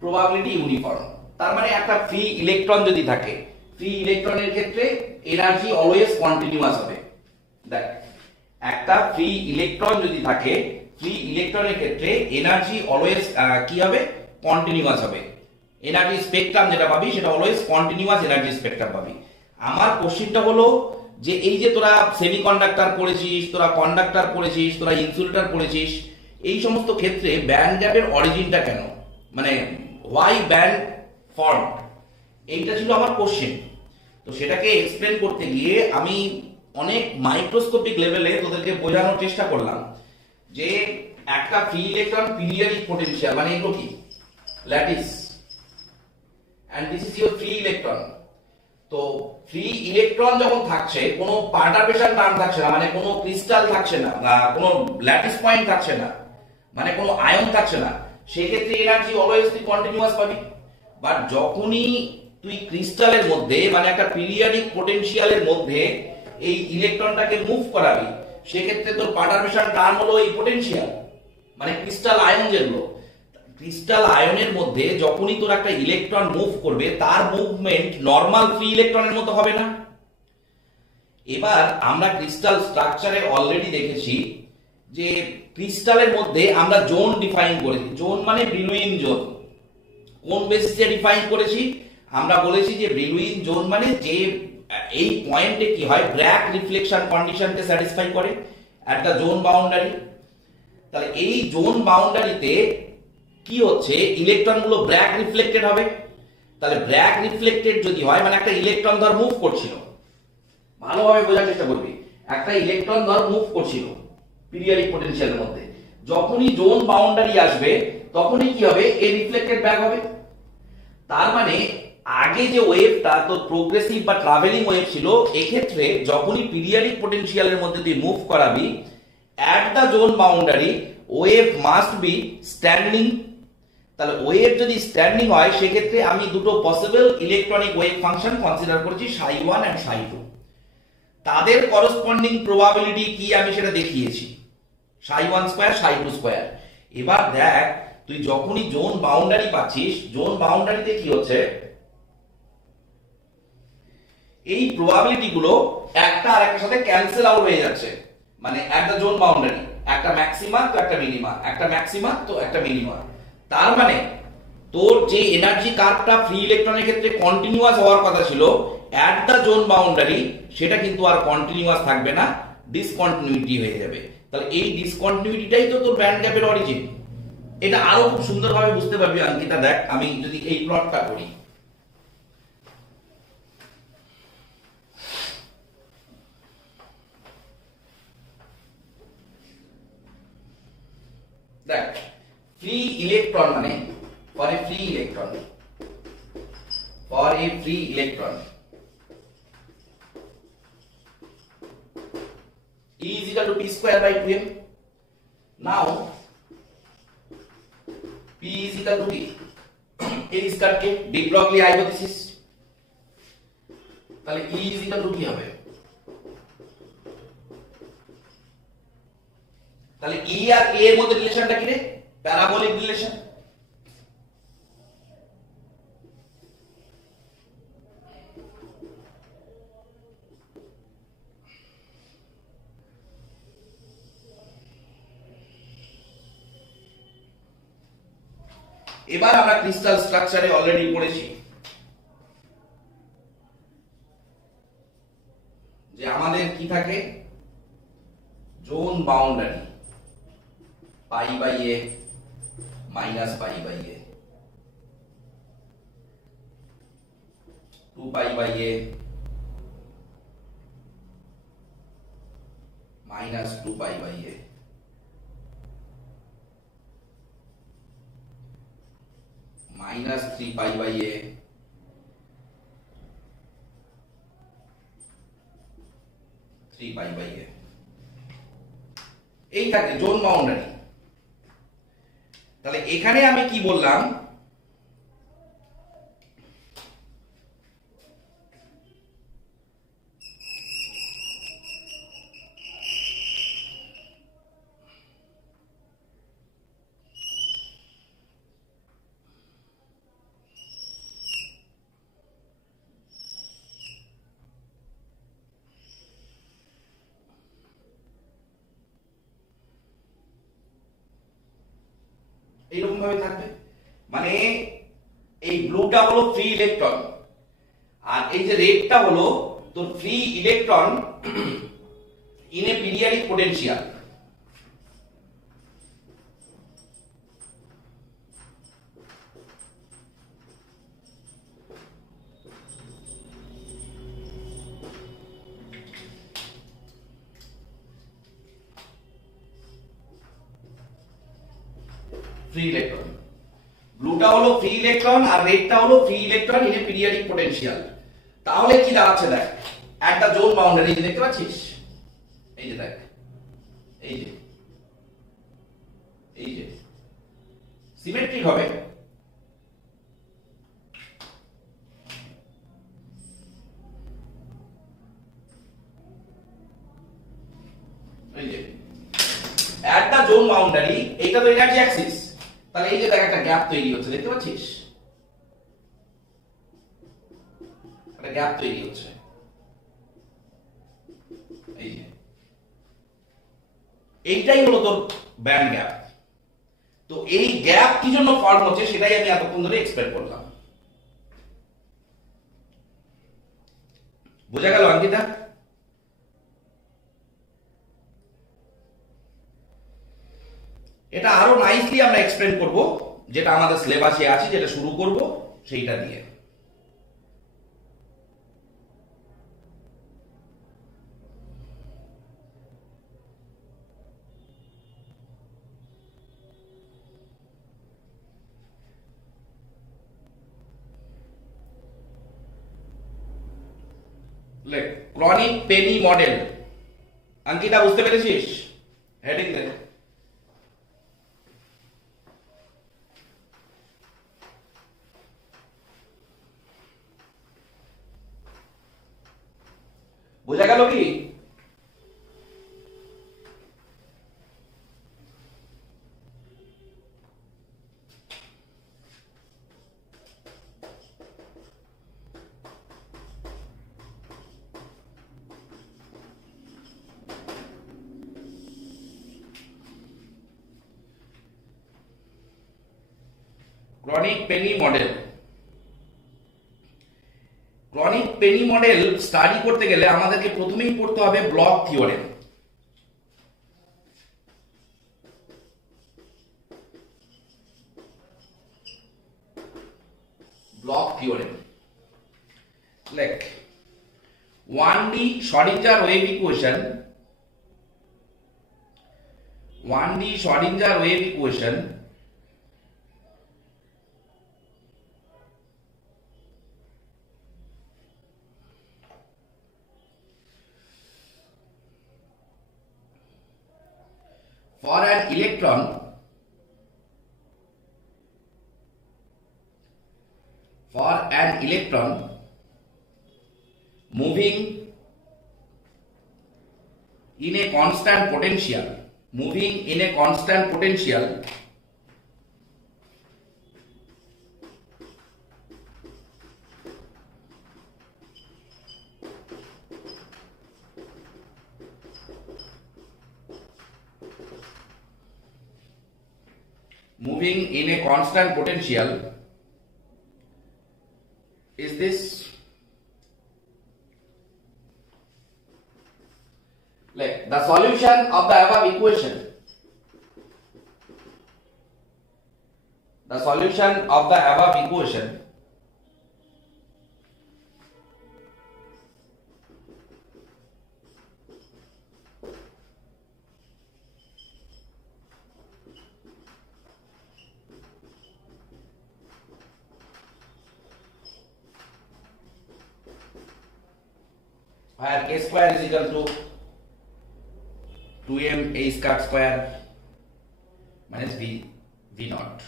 প্রবাবিলিটি ইউনিফর্ম। তার মানে একটা ফ্রি ইলেকট্রন যদি থাকে, ফ্রি ইলেকট্রনের ক্ষেত্রে এনার্জি অলওয়েজ কন্টিনিউয়াস হবে। দেখ, একটা ফ্রি ইলেকট্রন যদি থাকে, ফ্রি ইলেকট্রনের ক্ষেত্রে এনার্জি অলওয়েজ কি হবে, কন্টিনিউয়াস হবে। এনার্জি স্পেকট্রাম যেটা পাবি সেটা অলওয়েজ কন্টিনিউয়াস এনার্জি স্পেকট্রাম পাবি। আমার কোশ্চেনটা হলো যে এই যে তোরা সেমিকন্ডাক্টর পড়েছিস, তোরা কন্ডাক্টর পড়েছিস, তোরা ইনসুলেটর পড়েছিস, এই সমস্ত ক্ষেত্রে ব্যান্ড গ্যাপের অরিজিনটা কেন, মানে হোয়াই ব্যান্ড ফর্ম, এইটা ছিল আমার কোশ্চেন। তো সেটাকে এক্সপ্লেন করতে গিয়ে আমি অনেক মাইক্রোস্কোপিক লেভেলে তোদেরকে বোঝানোর চেষ্টা করলাম যে একটা ফ্রি ইলেকট্রন পিরিয়ডিক পোটেনশিয়াল, মানে এগুলো কি, lattice, and this is your free electron. তো ফ্রি ইলেকট্রন যখন থাকছে, কোনো পারটারবেশন টার্ম থাকছে না, মানে কোনো ক্রিস্টাল থাকছে না, বা কোনো ল্যাটিস পয়েন্ট থাকছে না, মানে কোনো আয়ন থাকছে না, সেক্ষেত্রে এনার্জি অলওয়েজ তুই কন্টিনিউয়াস পাবি। বাট যখনই তুই ক্রিস্টালের মধ্যে, মানে একটা পিরিয়ডিক পোটেনশিয়ালের মধ্যে এই ইলেকট্রনটাকে মুভ করাবি, সেক্ষেত্রে তোর পারটারবেশন টার্ম হলো এই পোটেনশিয়াল, মানে ক্রিস্টাল আয়ন যেগুলো, ক্রিস্টাল আয়নের মধ্যে যখনই তোর একটা ইলেকট্রন মুভ করবে, তার মুভমেন্ট নরমাল ফ্রি ইলেকট্রনের মতো হবে না। এবার আমরা ক্রিস্টাল স্ট্রাকচারে অলরেডি দেখেছি যে ক্রিস্টালের মধ্যে আমরা জোন ডিফাইন করেছি। জোন মানে ব্রিলুইন জোন। কোন বেসিসে ডিফাইন করেছি? আমরা বলেছি যে ব্রিলুইন জোন মানে যে এই পয়েন্টে কি হয়, ব্র্যাক রিফ্লেকশন কন্ডিশনকে স্যাটিসফাই করে এট দ্য জোন বাউন্ডারি। তাহলে এই জোন বাউন্ডারিতে কি হচ্ছে, ইলেকট্রন গুলো ব্র্যাক রিফ্লেক্টেড হবে। তাহলে ব্র্যাক রিফ্লেক্টেড যদি হয়, মানে একটা ইলেকট্রন ধর মুভ করছিল, ভালোভাবে বোঝার চেষ্টা করবি, একটা ইলেকট্রন ধর মুভ করছিল পিরিয়ডিক পোটেনশিয়ালের মধ্যে, যখনই জোন বাউন্ডারি আসবে তখনই কি হবে, এই রিফ্লেক্টেড ব্যাক হবে। তার মানে আগে যে ওয়েভটা তো প্রোগ্রেসিভ বা ট্রাভেলিং ওয়েভ ছিল, এক্ষেত্রে যখনই পিরিয়ডিক পোটেনশিয়ালের মধ্যে তুই মুভ করাবি at the zone boundary, wave must be standing. তাহলে ওয়েভ যদি স্ট্যান্ডিং হয়, সেক্ষেত্রে আমি দুটো possible electronic wave function consider করছি, ψ1 এন্ড ψ2। তাদের করসপন্ডিং প্রবাবিলিটি কি আমি সেটা দেখিয়েছি, ψ1 স্কয়ার ψ2 স্কয়ার। এবার দেখ, তুই যখনই জোন বাউন্ডারি পাচ্ছিস, জোন বাউন্ডারিতে কি হচ্ছে, এই প্রবাবিলিটি গুলো একটা আর একটার সাথে ক্যান্সেল আউট হয়ে যাচ্ছে। মানে এট দ্য জোন বাউন্ডারি একটা ম্যাক্সিমা তো একটা মিনিমা, একটা ম্যাক্সিমা তো একটা মিনিমা। তার মানে তোর যে এনার্জি কার্ভটা ফ্রি ইলেকট্রনের ক্ষেত্রে কন্টিনিউয়াস হওয়ার কথা ছিল এট দ্য জোন বাউন্ডারি, সেটা কিন্তু আর কন্টিনিউয়াস থাকবে না, ডিসকন্টিনিউটি হয়ে যাবে। তাহলে এই ডিসকন্টিনিউটিটাই তো তোর ব্যান্ড গ্যাপের অরিজিন। এটা আরো খুব সুন্দরভাবে বুঝতে পারবি অঙ্কিতা। দেখ, আমি যদি এই প্লটটা করি, দেখ, ফ্রি ইলেকট্রন মানে for a free electron, E is equal to P square by 2m. Now P is equal to কি, এর স্কয়ারকে ডি ব্রগলি হাইপোথিসিস। তাহলে E is equal to কি হবে, তাহলে E আর A এর মধ্যে রিলেশনটা কি রে, প্যারাবোলিক রিলেশন। এবার আমরা ক্রিস্টাল স্ট্রাকচারে অলরেডি পড়েছি যে আমাদের কি থাকে, zone boundary pi by a minus pi by a, 2 pi by a minus 2 pi by a, minus 3 pi by a, pi by a, এই থাকে জোন বাউন্ডারি। তাহলে এখানে আমি কি বললাম, এইরকম ভাবে থাকবে, মানে এই ব্লুটা হলো ফ্রি ইলেকট্রন আর এই যে রেডটা হলো তোর free electron in a periodic potential. Free electron, ব্লুটা হলো ফ্রি ইলেকট্রন আর রেডটা হলো free electron in a periodic potential. তাহলে কি দাঁড়াচ্ছে দেখ, একটা জোন বাউন্ডারি দেখতে পাচ্ছিস, এই যে দেখ, এই যে এই যে সিমেট্রিক হবে, এই যে এট দা জোন বাউন্ডারি, এইটা তো এনার্জি অ্যাক্সিস, তাহলে এই যে দেখ একটা গ্যাপ তৈরি হচ্ছে, দেখতে পাচ্ছিস একটা গ্যাপ তৈরি হচ্ছে, এই যে এইটাই হলো তোর ব্যান্ড গ্যাপ। তো এই গ্যাপ কি জন্য ফর্ম হচ্ছে সেটাই আমি এতক্ষণ ধরে এক্সপ্লেন করলাম। বোঝা গেল অঙ্কিতা? এটা আরো নাইসলি আমরা এক্সপ্লেন করব, যেটা আমাদের সিলেবাসে আছে, যেটা শুরু করব সেইটা দিয়ে। ক্রনিক পেনি মডেল, অঙ্কিতা বুঝতে পেরেছিস? হেডিং দে। বোঝা গেল কি? Chronic Penney model, chronic Penney model study করতে গেলে আমাদেরকে প্রথমেই পড়তে হবে ব্লক থিওরেম। ব্লক থিওরেম লেখ 1D Schrödinger wave equation, 1D Schrödinger wave equation for an electron moving in a constant potential, moving in a constant potential moving in a constant potential is this, like the solution of the above equation, the solution of the above equation where k square is equal to 2m a square square minus v naught.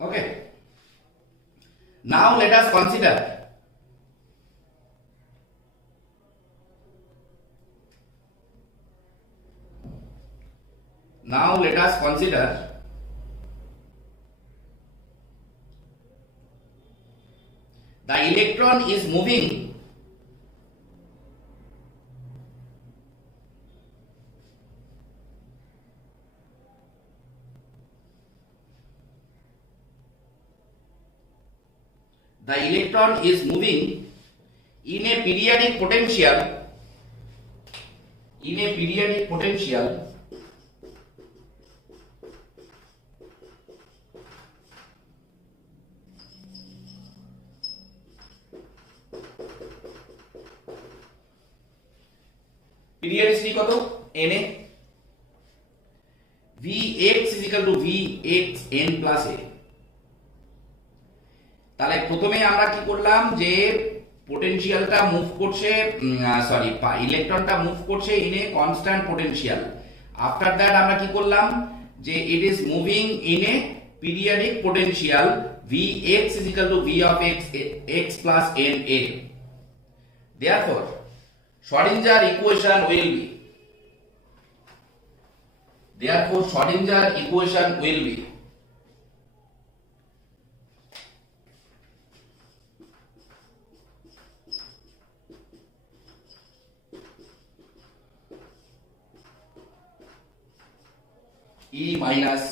Okay. Now let us consider the electron is moving in a periodic potential periodicity কত n এ Vx is equal to Vx n plus a। তাহলে প্রথমে আমরা কি করলাম যে পোটেনশিয়ালটা মুভ করছে, ইলেকট্রনটা মুভ করছে in a constant potential. After that আমরা কি করলাম যে it is moving in a periodic potential Vx is equal to V of x plus na। Therefore Schrodinger equation will be E minus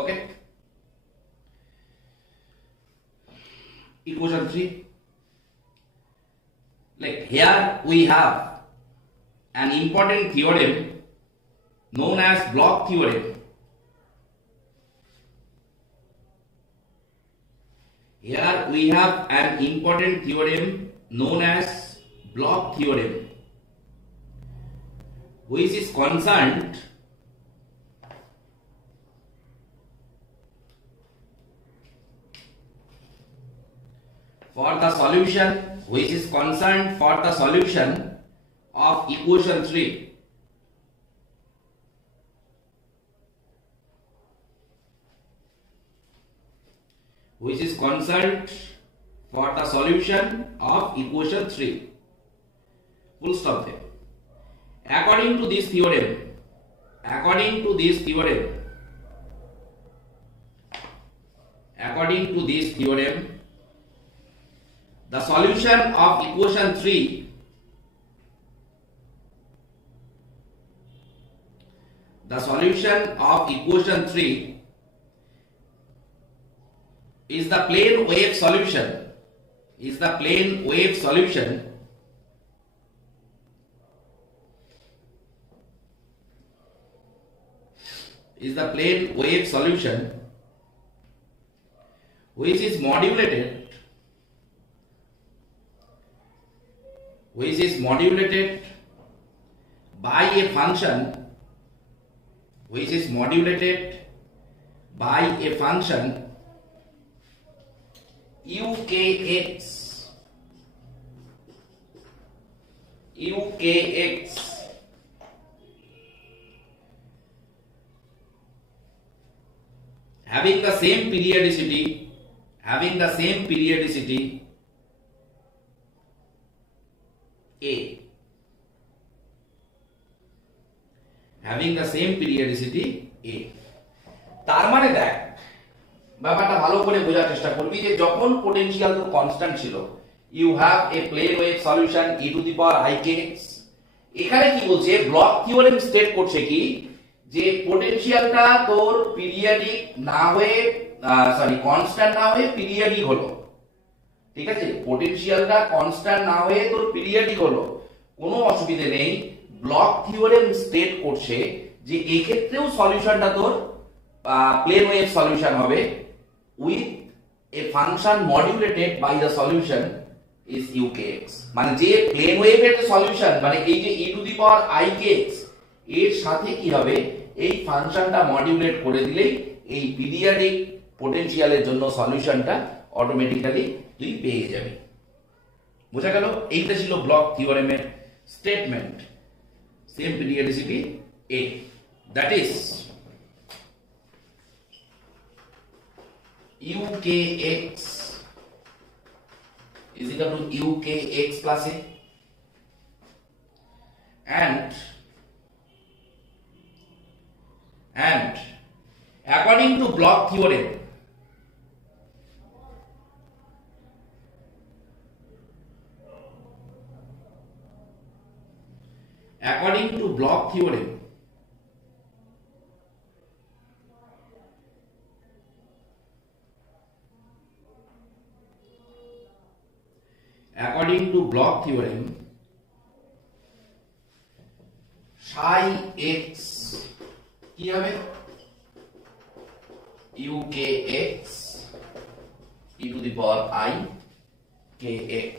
okay, equation 3, like here we have an important theorem known as Bloch theorem. Here we have an important theorem known as Bloch theorem, which is concerned for the solution of equation 3. Which is concerned for the solution of equation 3. Full stop there. According to this theorem, the solution of equation 3 is the plane wave solution which is modulated by a function ukx having the same periodicity a, তার মানে দেখ ব্যাপারটা ভালো ভালো করে বোঝার চেষ্টা করবি যে যখন পোটেনশিয়াল তো কনস্ট্যান্ট ছিল, you have a plane wave solution e to the power i k x। এখানে কি বলছে, ব্লক থিওরেম স্টেট করছে কি, যে পোটেনশিয়ালটা তোর পিরিয়ডিক না হয়ে কনস্ট্যান্ট না হয়ে পিরিয়ডিক হলো। ঠিক আছে, পোটেনশিয়ালটা কনস্ট্যান্ট না হয়ে তোর পিরিয়ডিক হলো, কোনো অসুবিধে নেই। ব্লক থিওরেম স্টেট করছে যে এই ক্ষেত্রেও সলিউশনটা তোর প্লেন ওয়েভ সলিউশন হবে with a function modulated by the solution is ukx। মানে যে প্লেন ওয়েভের সলিউশন, মানে এই যে e to the power i k x এর সাথে কি হবে, এই ফাংশনটা মডিউলেট করে দিলেই এই পিরিয়ডিক পোটেনশিয়ালের জন্য সলিউশনটা অটোমেটিক্যালি তুই পেয়ে যাবি। বোঝা গেল? এইটা ছিল ব্লক থিওরেমের statement, same periodicity a, that is ukx is equal to ukx plus a, and according to block theorem, according to block theorem, according to block theorem, psi x কি হবে, ukx e to the power I kx।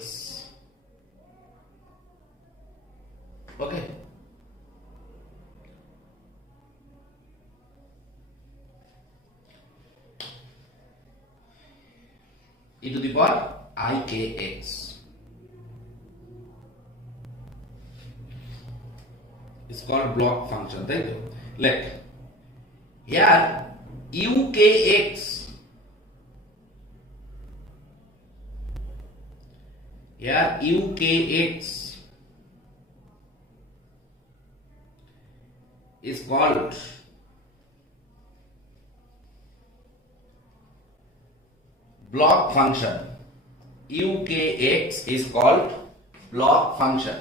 Okay, e to the power I kx is called block function, তাই তো? Like here ukx is called block function, ukx is called block function।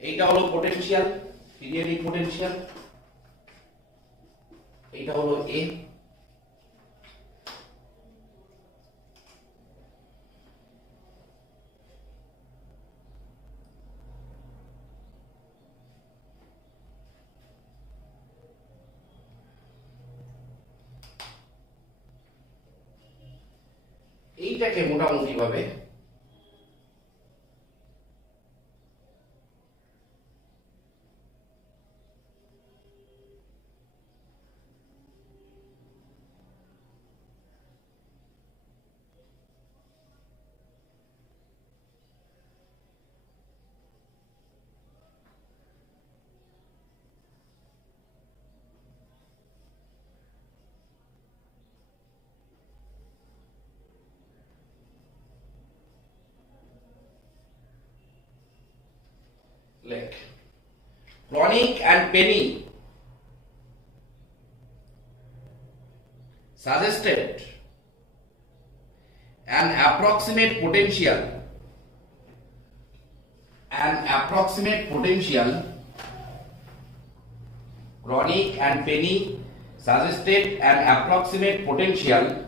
এইটা হলো potential, periodic potential, এইটা হলো a, এইটাকে মোটামুটি ভাবে লেখ Chronic and Penny suggested an approximate potential Chronic and Penny suggested an approximate potential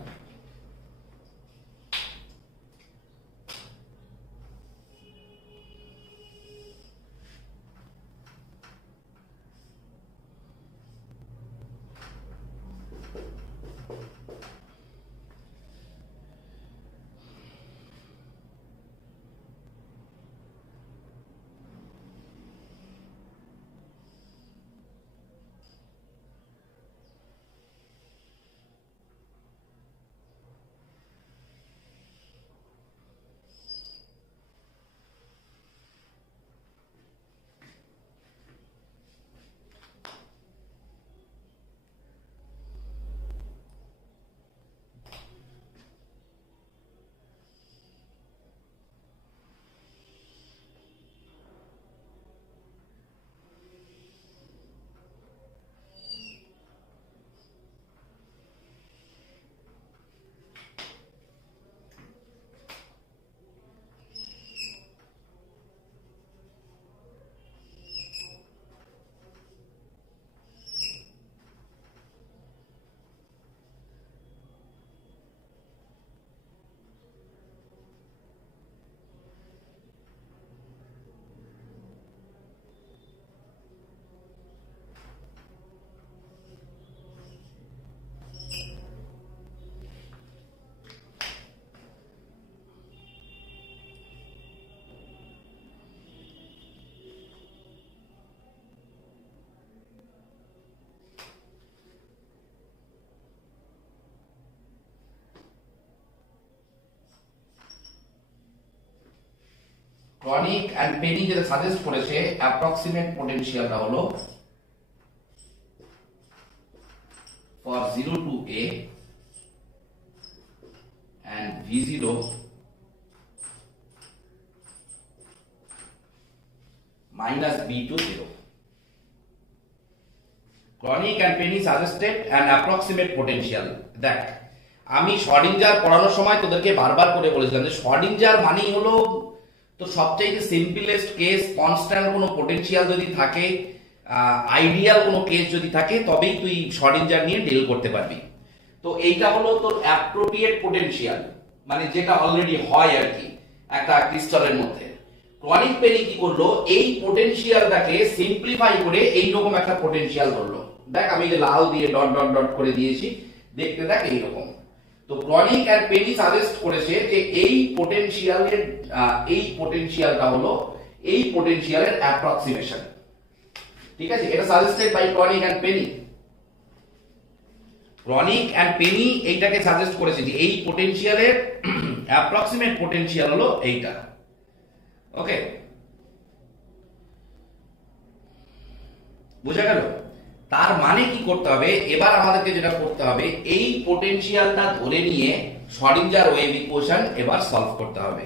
chronic and Penney যেটা সাজেস্ট করেছে অ্যাপ্রক্সিমেট পোটেনশিয়ালটা হলো ফর 0 to a and v0 minus b to 0. Chronic and Penny suggested an approximate potential. দেখ, আমি শর্ডিঞ্জার পড়ানোর সময় তোদেরকে বারবার করে বলেছিলাম যে শর্ডিঞ্জার মানেই হলো তো সবচেয়ে সিম্পলেস্ট কেস, কনস্ট্যান্ট কোনো পোটেনশিয়াল যদি থাকে, আইডিয়াল কোনো কেস যদি থাকে, তবেই তুই শর্ডিঞ্জার নিয়ে ডিল করতে পারবি। তো এইটা হলো তোর অ্যাপ্রোপ্রিয়েট পোটেনশিয়াল, মানে যেটা অলরেডি হয় আর কি একটা ক্রিস্টালের মধ্যে। ক্রনিক পেনি কি করলো, এই পোটেনশিয়ালটাকে সিম্পলিফাই করে এইরকম একটা পোটেনশিয়াল ধরলো। দেখ আমি যে লাল দিয়ে ডট ডট ডট করে দিয়েছি, দেখতে দেখ এইরকম। তো ক্রনিক এন্ড পেনি সাজেস্ট করেছে যে এই পোটেনশিয়ালটা হলো এই পোটেনশিয়ালের অ্যাপ্রক্সিমেশন। ঠিক আছে, এটা suggested by Kronig and Penney. Kronig and Penney এইটাকে সাজেস্ট করেছে যে এই পোটেনশিয়ালের অ্যাপ্রক্সিমেট পোটেনশিয়াল হলো এইটা। ওকে, বুঝা গেল? তার মানে কি করতে হবে, এবার আমাদেরকে যেটা করতে হবে, এই পোটেনশিয়ালটা ধরে নিয়ে শর্ডিঞ্জার ওয়েভ ইকুয়েশন এবার সলভ করতে হবে।